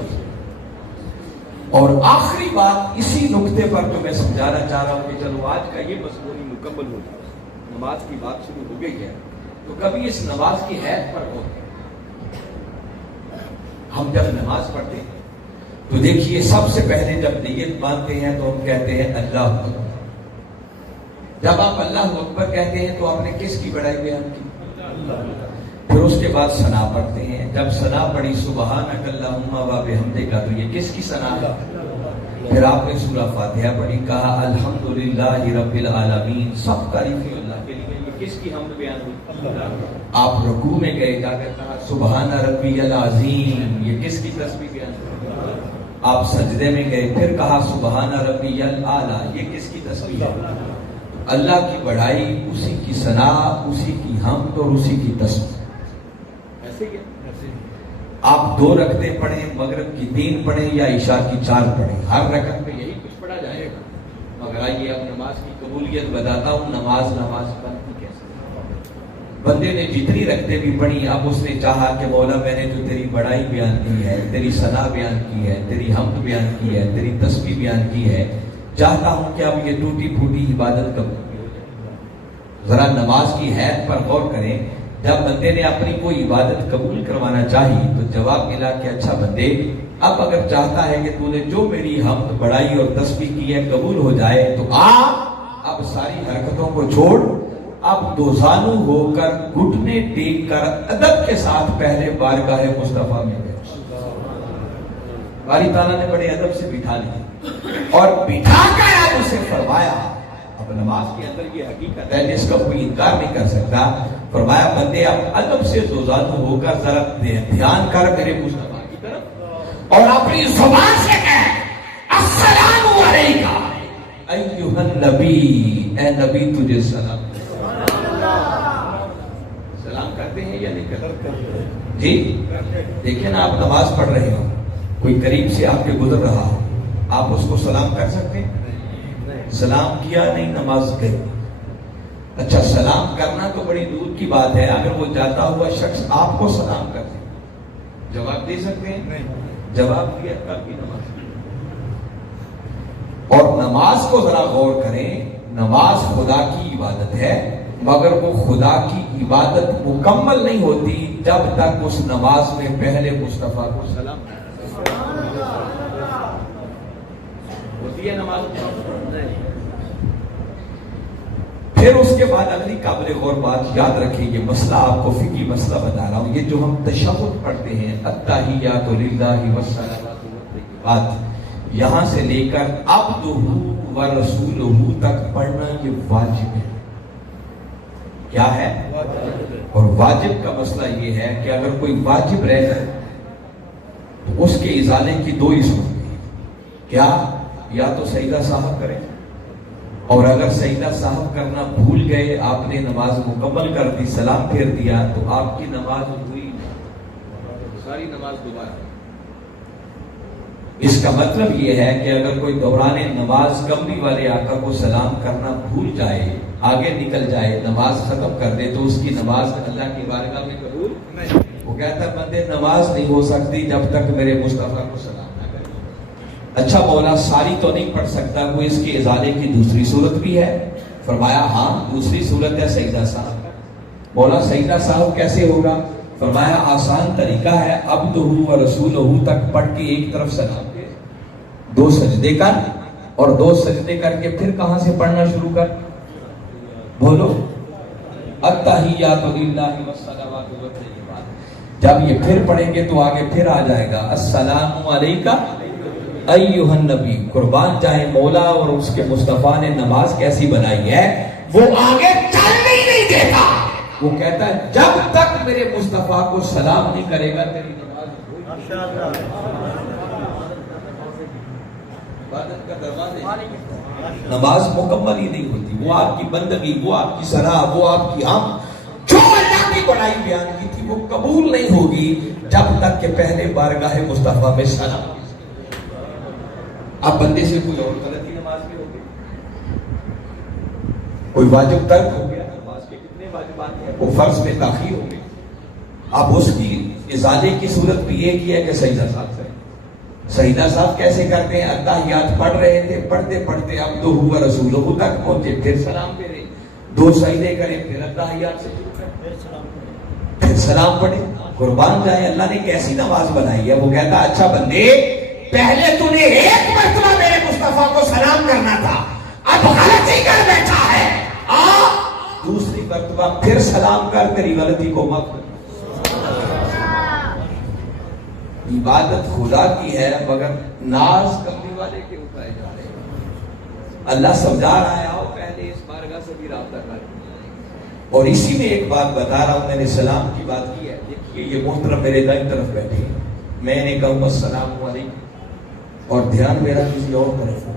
اور آخری بات اسی نقطے پر جو میں سمجھانا چاہ رہا ہوں کہ چلو آج کا یہ مضمون مکمل ہو گیا، نماز کی بات شروع ہو گئی ہے، تو کبھی اس نماز کی حید پر غور کریں۔ ہم جب نماز پڑھتے ہیں تو دیکھیے سب سے پہلے جب نیت باندھتے ہیں تو ہم کہتے ہیں اللہ اکبر۔ جب آپ اللہ اکبر کہتے ہیں تو آپ نے کس کی بڑائی بیان کی؟ پھر اس کے بعد ثنا پڑھتے ہیں، جب ثنا پڑھی سبحانک اللہم و بحمدک تو یہ کس کی ثنا ہے؟ پھر آپ نے سورہ فاتحہ پڑھی، کہا الحمدللہ رب العالمین، سب تعریفیں اللہ کے لیے، یہ کس کی حمد بیان ہوئی؟ آپ رکوع میں گئے، جا کر کہا سبحان ربی العظیم، یہ کس کی تسبیح بیان ہوئی؟ آپ سجدے میں گئے، پھر کہا سبحان ربی الاعلیٰ، یہ کس کی تسبیح ہے؟ اللہ کی بڑائی، اسی کی ثنا، اسی کی حمد اور اسی کی تسبیح۔ آپ 2 رکعتیں پڑھیں، مغرب کی 3 پڑھیں یا عشاء کی 4 پڑھیں، ہر رکعت میں یہی کچھ پڑھا جائے گا۔ مگر آئیے اب نماز کی قبولیت بتاتا ہوں، نماز بنتی کیسے؟ بندے نے جتنی رکعتیں بھی پڑھی، اب اس نے چاہا کہ مولا میں نے جو تیری بڑائی بیان کی ہے، تیری ثنا بیان کی ہے، تیری حمد بیان کی ہے، تیری تسبیح بیان کی ہے، چاہتا ہوں کہ اب یہ ٹوٹی پھوٹی عبادت کب ہو جائے۔ ذرا نماز کی حید پر غور کریں، جب بندے نے اپنی کوئی عبادت قبول کروانا چاہی تو جواب ملا کہ اچھا بندے، اب اگر چاہتا ہے کہ تو نے جو میری حمد بڑائی اور تسبیح کی ہے قبول ہو جائے تو اب ساری حرکتوں کو چھوڑ، اب دوزانو ہو کر گھٹنے ٹیک کر ادب کے ساتھ پہلے بارگاہ مصطفیٰ میں بیٹھ۔ باری تعالیٰ نے بڑے ادب سے بٹھا لی اور بٹھا کر اب اسے فرمایا، اب نماز کے اندر یہ حقیقت ہے جس کا کوئی انکار نہیں کر سکتا، فرمایا بندے اب ادب سے دوزانو ہو کر ذرا دھیان کر میرے مصطفیٰ کی طرف اور اپنی زبان سے کہہ السلام علیکہ ایھا النبی، اے نبی تجھے سلام۔ سلام کرتے ہیں یا نہیں کرتے؟ جی دیکھیں نا، آپ نماز پڑھ رہے ہو، کوئی قریب سے آپ کے گزر رہا ہو، آپ اس کو سلام کر سکتے ہیں؟ سلام کیا نہیں، نماز گئی۔ اچھا سلام کرنا تو بڑی دور کی بات ہے، اگر وہ جاتا ہوا شخص آپ کو سلام کرتے جواب دے سکتے ہیں؟ جواب دیا کر بھی نماز۔ اور نماز کو ذرا غور کریں، نماز خدا کی عبادت ہے، مگر وہ خدا کی عبادت مکمل نہیں ہوتی جب تک اس نماز میں پہلے مصطفیٰ کو سلام ہوتی ہے نماز۔ پھر اس کے بعد اگلی قابل غور بات یاد رکھیں، یہ مسئلہ آپ کو فقہی مسئلہ بتا رہا ہوں، یہ جو ہم تشہد پڑھتے ہیں التحیات للہ والصلوات والطیبات، یہاں سے لے کر عبدہ و رسولہ تک پڑھنا یہ واجب ہے. کیا ہے؟ اور واجب کا مسئلہ یہ ہے کہ اگر کوئی واجب رہ جائے تو اس کے ازالے کی دو ہی صورت ہیں. کیا؟ یا تو سجدہ صاحب کریں، اور اگر سجدہ صاحب کرنا بھول گئے، آپ نے نماز مکمل کر دی، سلام پھیر دیا، تو آپ کی نماز ہوئی، ساری نماز دوبارہ. اس کا مطلب یہ ہے کہ اگر کوئی دوران نماز کملی والے آقا کو سلام کرنا بھول جائے، آگے نکل جائے، نماز ختم کر دے، تو اس کی نماز اللہ کی بارگاہ میں قبول نہیں. وہ کہتا ہے بندے نماز نہیں ہو سکتی جب تک میرے مصطفیٰ کو سلام نہ کرے. اچھا مولا ساری تو نہیں پڑھ سکتا، کوئی اس کے ازالے کی دوسری صورت بھی ہے؟ فرمایا ہاں دوسری صورت ہے سجدہ صاحب. مولا سجدہ صاحب کیسے ہوگا؟ فرمایا آسان طریقہ ہے، عبدہ و رسولہ تک پڑھ کے ایک طرف سلام دے، دو سجدے کر، اور دو سجدے کر کے پھر کہاں سے پڑھنا شروع کر؟ بولو التحیات للہ والصلوات والطیبات. جب یہ پھر پڑھیں گے تو آگے پھر آ جائے گا السلام علیکہ ایھا النبی. قربان جائیں مولا اور اس کے مصطفیٰ نے نماز کیسی بنائی ہے، وہ آگے چلنے ہی نہیں دیتا. وہ کہتا ہے جب تک میرے مصطفیٰ کو سلام نہیں کرے گا تیری نماز نماز مکمل ہی نہیں ہوتی. وہ آپ کی بندگی، وہ آپ کی صلاح، وہ آپ کی ہم جو اللہ کی بڑائی بیان کی تھی وہ قبول نہیں ہوگی جب تک کہ پہلے بارگاہ مصطفیٰ میں سلام. اب بندے سے کوئی اور غلطی نماز میں ہوگی، کوئی واجب ترک ہو گیا، نماز کے کتنے واجبات ہیں، وہ فرض میں تاخیر ہو گئی. اب اس کی ازالے کی صورت بھی ایک ہی ہے کہ سجدہ صاحب کریں. سجدہ صاحب کیسے کرتے ہیں؟ اتحیات پڑھ رہے تھے، پڑھتے پڑھتے عبدہ و رسولہ تک پہنچے، پھر سلام پھیرے، دو سجدے کریں، پھر اتحیات سے شروع کریں، پھر سلام پڑھیں. قربان جائیں اللہ نے کیسی نماز بنائی ہے. وہ کہتا اچھا بندے پہلے تو نے ایک مرتبہ میرے مصطفیٰ کو سلام کرنا تھا، اب غلطی کر بیٹھا ہے، دوسری مرتبہ پھر سلام کر، تیری غلطی کو معاف کر. عبادت خدا کی ہے مگر ناز کرنے والے کے اٹھائے جا رہے ہیں. اللہ سمجھا رہا ہے آؤ پہلے اس بارگاہ سے بھی رابطہ کر. اور اسی میں ایک بات بتا رہا ہوں، میں نے سلام کی بات کی ہے. دیکھیے یہ محترم میرے دائیں طرف بیٹھے، میں نے کہا السلام علیکم اور دھیان میرا کسی اور طرف ہو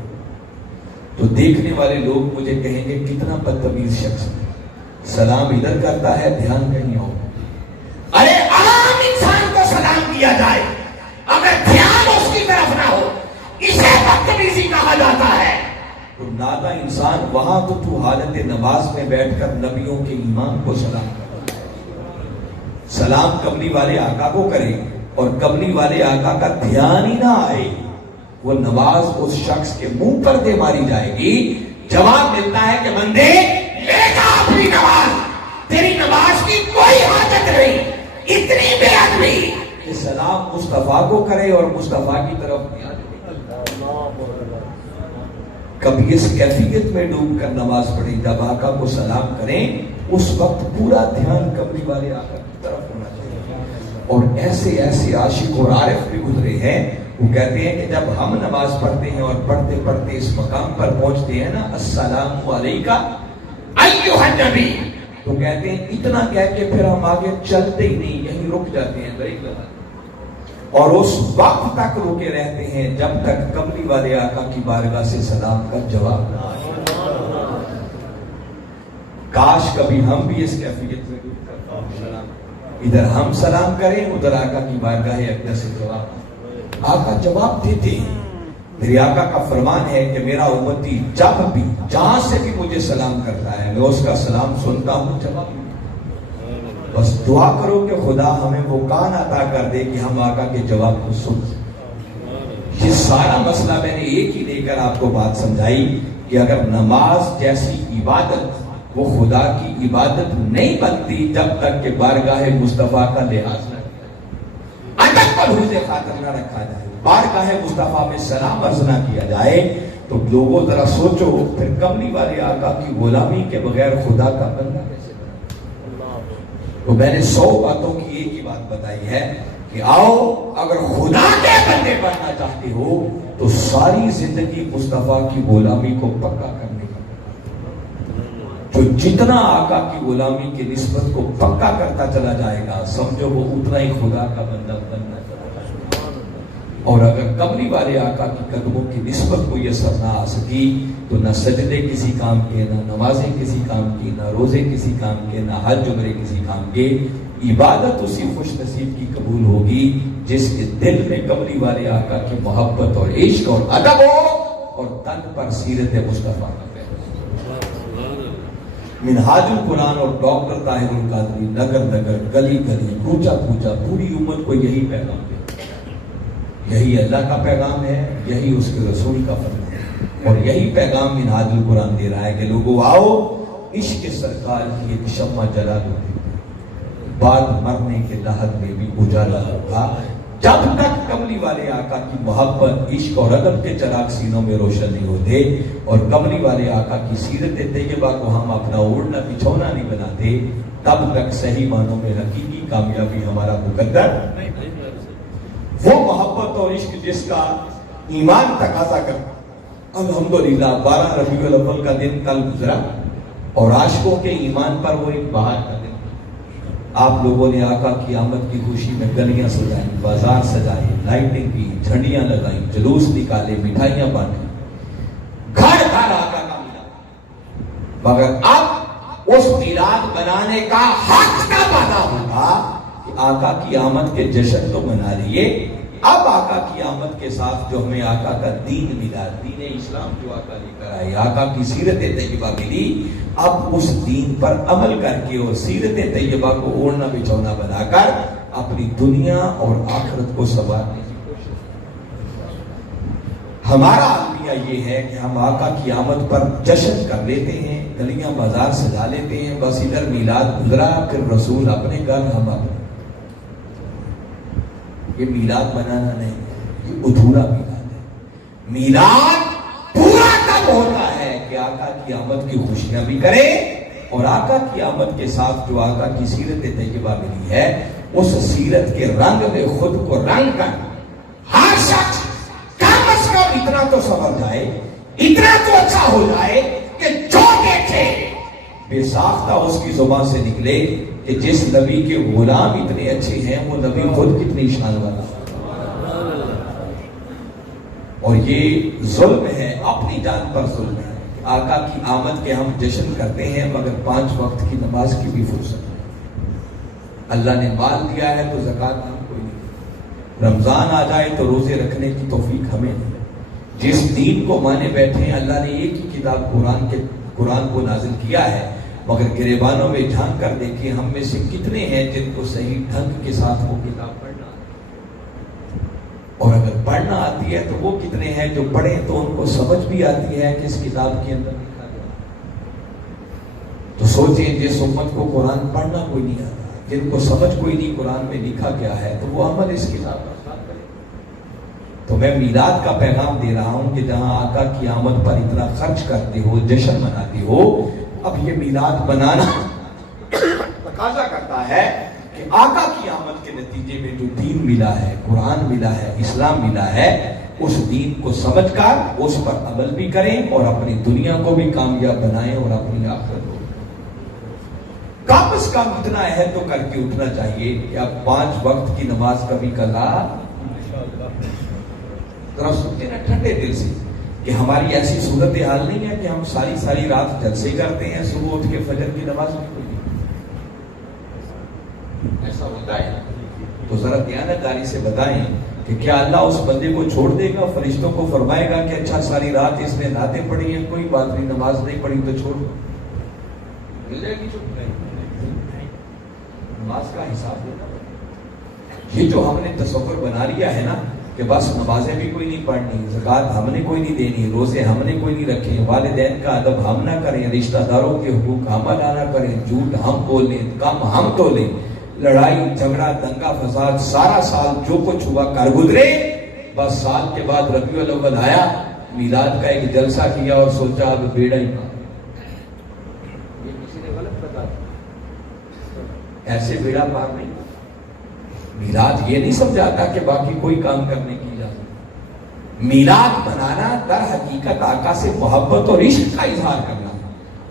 تو دیکھنے والے لوگ مجھے کہیں گے کتنا بدتمیز شخص ہے، سلام ادھر کرتا ہے دھیان کہیں اور. ارے عام انسان کو سلام کیا جائے اگر دھیان اس کی طرف نہ ہو اسے بدتمیزی کہا جاتا ہے. تو نادا انسان وہاں تو حالت نماز میں بیٹھ کر نبیوں کے ایمان کو سلام کرتا ہے. سلام قبلی والے آقا کو کرے اور قبلی والے آقا کا دھیان ہی نہ آئے، وہ نماز اس شخص کے منہ پر دے ماری جائے گی. جواب ملتا ہے کہ بندے لے جا اپنی نماز، تیری نماز کی کوئی حاجت نہیں. اتنی بے ادبی کہ سلام مصطفیٰ کو کرے اور مصطفیٰ کی طرف دھیان دے. کبھی اس کیفیت میں ڈوب کر نماز پڑھیں جب آقا کو سلام کریں اس وقت پورا دھیان قبلی والے آقا کی طرف ہونا چاہیے. اور ایسے ایسے عاشق اور عارف بھی گزرے ہیں، وہ کہتے ہیں کہ جب ہم نماز پڑھتے ہیں اور پڑھتے پڑھتے اس مقام پر پہنچتے ہیں نا السلام علیکہ ایھا النبی، تو کہتے ہیں اتنا کہہ کے پھر ہم آگے چلتے ہی نہیں، یہیں رک جاتے ہیں بریک لگا، اور اس وقت تک رکے رہتے ہیں جب تک قبلی والے آقا کی بارگاہ سے سلام کا جواب نہ آئے. کاش کبھی ہم بھی اس کیفیت میں ڈوب کر ادھر ہم سلام کریں ادھر آقا کی بارگاہ اقدس سے جواب. آقا جواب دیتے ہیں. میرے آقا کا فرمان ہے کہ میرا امتی جب بھی جہاں سے بھی مجھے سلام کرتا ہے میں اس کا سلام سنتا ہوں، جواب. بس دعا کرو کہ خدا ہمیں وہ کان عطا کر دے کہ ہم آقا کے جواب کو سن سکیں. یہ سارا مسئلہ میں نے ایک ہی دے کر آپ کو بات سمجھائی کہ اگر نماز جیسی عبادت وہ خدا کی عبادت نہیں بنتی جب تک کہ بارگاہ مصطفیٰ کا لحاظ نہ کیا، ادب پر حوض خاطر نہ رکھا جائے، بارگاہ مصطفیٰ میں سلام عرض نہ کیا جائے، تو لوگوں ذرا سوچو پھر کملی والے آقا کی غلامی کے بغیر خدا کا بندہ کیسے بنا. تو میں نے 100 باتوں کی ایک ہی بات بتائی ہے کہ آؤ اگر خدا کے بندے بننا چاہتے ہو تو ساری زندگی مصطفیٰ کی غلامی کو پکا کرنے کا، جو جتنا آقا کی غلامی کی نسبت کو پکا کرتا چلا جائے گا سمجھو وہ اتنا ہی خدا کا بندہ بننا چلا جائے گا۔ اور اگر قبری والے آقا کی قدموں کی نسبت کو یہ سر نہ آ سکی تو نہ سجدے کسی کام کے، نہ نمازیں کسی کام کی، نہ روزے کسی کام کے، نہ حج عمرے کسی کام کے۔ عبادت اسی خوش نصیب کی قبول ہوگی جس کے دل میں قبری والے آقا کی محبت اور عشق اور ادب ہو اور تن پر سیرت مصطفیٰ کا پہلو۔ منہاج القرآن اور ڈاکٹر طاہر القادری نگر نگر گلی گلی کوچا کوچا پوری امت کو یہی پیغام دے، یہی اللہ کا پیغام ہے، یہی اس کے رسول کا فرمان ہے، اور یہی پیغام منہاج القرآن دے رہا ہے کہ لوگوں آؤ عشق سرکار کی ایک شمع جلا دو، بعد مرنے کے لحد میں بھی اجالا ہوگا۔ جب تک قبری والے آقا کی محبت عشق اور ادب کے چراغ سینوں میں روشن نہیں ہوتے اور قبری والے آقا کی سیرت طیبہ کو ہم اپنا اوڑھنا بچھونا نہیں بناتے، تب تک صحیح معنوں میں حقیقی کامیابی ہمارا مقدر نہیں۔ وہ محبت اور عشق جس کا ایمان تقاضا کرتا، الحمدللہ 12 ربیع الاول کا دن کل گزرا اور عاشقوں کے ایمان پر وہ ایک بہار کا دن۔ آپ لوگوں نے آقا کی آمد کی خوشی میں گلیاں سجائیں، بازار سجائے، لائٹنگ کی، جھنڈیاں لگائیں، جلوس نکالے، مٹھائیاں بانٹی، گھر گھر آقا کا میلاد۔ مگر اب اس میلاد بنانے کا حق کا پیدا ہوگا کہ آقا کی آمد کے جشن تو منا لیے، اب آقا کی آمد کے ساتھ جو ہمیں آقا کا دین ملا، دین اسلام جو آقا لے کر آئے، آقا کی سیرت طیبہ ملی، اب اس دین پر عمل کر کے اور سیرت طیبہ کو اوڑھنا بچھونا بنا کر اپنی دنیا اور آخرت کو سنوارنے کی کوشش۔ ہمارا عالمیہ یہ ہے کہ ہم آقا کی آمد پر جشن کر لیتے ہیں، گلیاں بازار سجا لیتے ہیں، بس ادھر میلاد گزرا پھر رسول اپنے گھر ہم اپنے۔ یہ میلاد بنانا نہیں، یہ ادھورا میلاد ہے۔ میلاد پورا کب ہوتا ہے کہ آقا کی آمد کی خوشیاں بھی کرے اور آقا کی آمد کے ساتھ جو آقا کی سیرت طیبہ ملی ہے اس سیرت کے رنگ میں خود کو رنگ کر ہر شخص کم از کم اتنا تو سمجھ جائے، اتنا تو اچھا ہو جائے کہ جو دیکھے بے ساختہ اس کی زبان سے نکلے کہ جس نبی کے غلام اتنے اچھے ہیں وہ نبی خود کتنی شان والا۔ اور یہ ظلم ہے، اپنی جان پر ظلم ہے۔ آقا کی آمد کے ہم جشن کرتے ہیں مگر 5 وقت کی نماز کی بھی فرصت ہے۔ اللہ نے مال دیا ہے تو زکوٰۃ ہم کوئی نہیں، رمضان آ جائے تو روزے رکھنے کی توفیق ہمیں نہیں۔ جس دین کو مانے بیٹھے ہیں، اللہ نے ایک ہی کتاب قرآن کو نازل کیا ہے، مگر گریبانوں میں جھانک کر دیکھیں ہم میں سے کتنے ہیں جن کو صحیح ڈھنگ کے ساتھ وہ کتاب پڑھنا آتی ہے، اور اگر پڑھنا آتی ہے تو وہ کتنے ہیں جو پڑھیں تو ان کو سمجھ بھی آتی ہے کہ اس کتاب کے اندر لکھا گیا۔ تو سوچیں جس امت کو قرآن پڑھنا کوئی نہیں آتا، جن کو سمجھ کوئی نہیں قرآن میں لکھا گیا ہے، تو وہ عمل اس کتاب کا ساتھ کرے۔ تو میں میلاد کا پیغام دے رہا ہوں کہ جہاں آقا کی آمد پر اتنا خرچ کرتے ہو، جشن مناتے ہو، اب یہ میلاد بنانا تقاضا کرتا ہے کہ آقا کی آمد کے نتیجے میں جو دین ملا ہے، قرآن ملا ہے، اسلام ملا ہے، اس دین کو سمجھ کر اس پر عمل بھی کریں اور اپنی دنیا کو بھی کامیاب بنائیں اور اپنی آخرت کو۔ کم از کم اتنا عہد تو کر کے اٹھنا چاہیے کہ اب 5 وقت کی نماز کبھی کلا ذرا سوچیں نا ٹھنڈے دل سے کہ ہماری ایسی صورتحال نہیں ہے کہ ہم ساری رات جلسے کرتے ہیں، صبح اٹھ کے فجر کی نماز بھی کوئی نہیں۔ ایسا ہوتا ہے تو ذرا دیانتداری سے بتائیں کہ کیا اللہ اس بندے کو چھوڑ دے گا، فرشتوں کو فرمائے گا کہ اچھا ساری رات اس نے راتیں پڑھی ہیں، کوئی بات نہیں، نماز نہیں پڑھی تو چھوڑ دو، مل جائے گی چھوٹ نہیں۔ نماز کا حساب دینا پڑے۔ یہ جو ہم نے تصور بنا لیا ہے نا کہ بس نمازیں بھی کوئی نہیں پڑھنی، زکوٰۃ ہم نے کوئی نہیں دینی، روزے ہم نے کوئی نہیں رکھے، والدین کا ادب ہم نہ کریں، رشتہ داروں کے حقوق ہم ادا نہ کریں، جھوٹ ہم بولیں، کم ہم تولیں، لڑائی جھگڑا دنگا فساد سارا سال جو کچھ ہوا کر گزرے، بس سال کے بعد ربیع الاول آیا، میلاد کا ایک جلسہ کیا اور سوچا اب بیڑا ہی پار۔ یہ کسی نے غلط بتا دیا، ایسے بیڑا پار نہیں۔ میلاد یہ نہیں سمجھاتا کہ باقی کوئی کام کرنے کی اجازت، میلاد منانا در حقیقت آقا سے محبت اور عشق کا اظہار کرنا،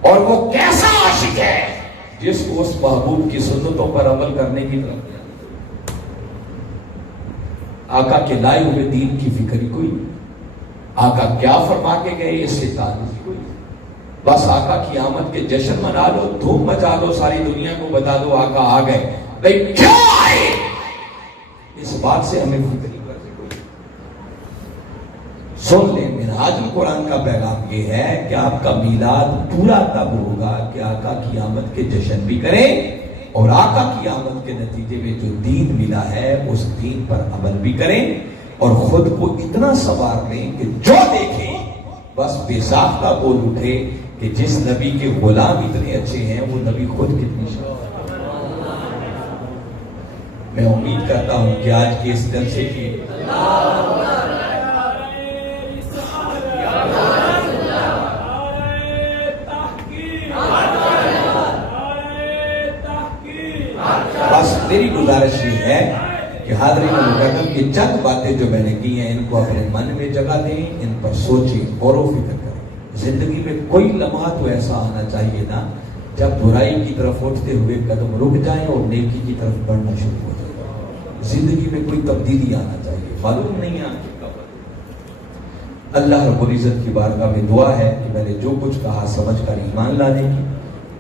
اور وہ کیسا عاشق ہے جس کو اس محبوب کی سنتوں پر عمل کرنے کی طرف دیا۔ آقا کے لائے ہوئے دین کی فکر ہی کوئی، آقا کیا فرما کے گئے اس سے تعلق کوئی، بس آقا کی آمد کے جشن منا لو، دھوم مچا لو، ساری دنیا کو بتا دو آقا آ گئے، بھئی کیوں آئے، اس بات سے ہمیں فکر ہی کرتے کوئی۔ سن لیں، منہاج القرآن کا پیغام یہ ہے کہ آپ کا میلاد پورا تب ہوگا کہ آقا کی آمد کے جشن بھی کریں، اور آقا کی آمد کے نتیجے میں جو دین ملا ہے اس دین پر عمل بھی کریں، اور خود کو اتنا سنوار لیں کہ جو دیکھیں بس بے ساختہ بول اٹھے کہ جس نبی کے غلام اتنے اچھے ہیں وہ نبی خود کتنی شاندار۔ میں امید کرتا ہوں کہ آج کے اس جلسے کی بس میری گزارش یہ ہے کہ حاضرین مکرم کی چند باتیں جو میں نے کی ہیں ان کو اپنے من میں جگہ دیں، ان پر سوچیں، غور و فکر کریں۔ زندگی میں کوئی لمحہ تو ایسا آنا چاہیے نا جب برائی کی طرف اٹھتے ہوئے قدم رک جائیں اور نیکی کی طرف بڑھنا شروع ہو جائے۔ زندگی میں کوئی تبدیلی آنا چاہیے، معلوم نہیں آنے کب۔ اللہ رب العزت کی بارگاہ میں دعا ہے کہ میں نے جو کچھ کہا سمجھ کر ایمان لانے کی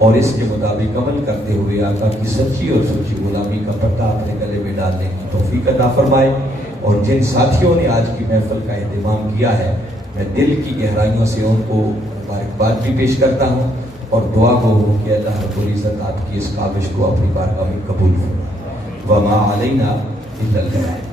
اور اس کے مطابق عمل کرتے ہوئے آقا کی سچی اور سچی غلامی کا پردہ اپنے گلے میں ڈالنے کی توفیق عطا فرمائے۔ اور جن ساتھیوں نے آج کی محفل کا اہتمام کیا ہے میں دل کی گہرائیوں سے ان کو مبارکباد بھی پیش کرتا ہوں اور دعا گو ہوں کہ اللہ رب العزت آپ کی اس کاوش کو اپنی بارگاہ میں قبول فرمائے۔ وما علینا الا البلاغ۔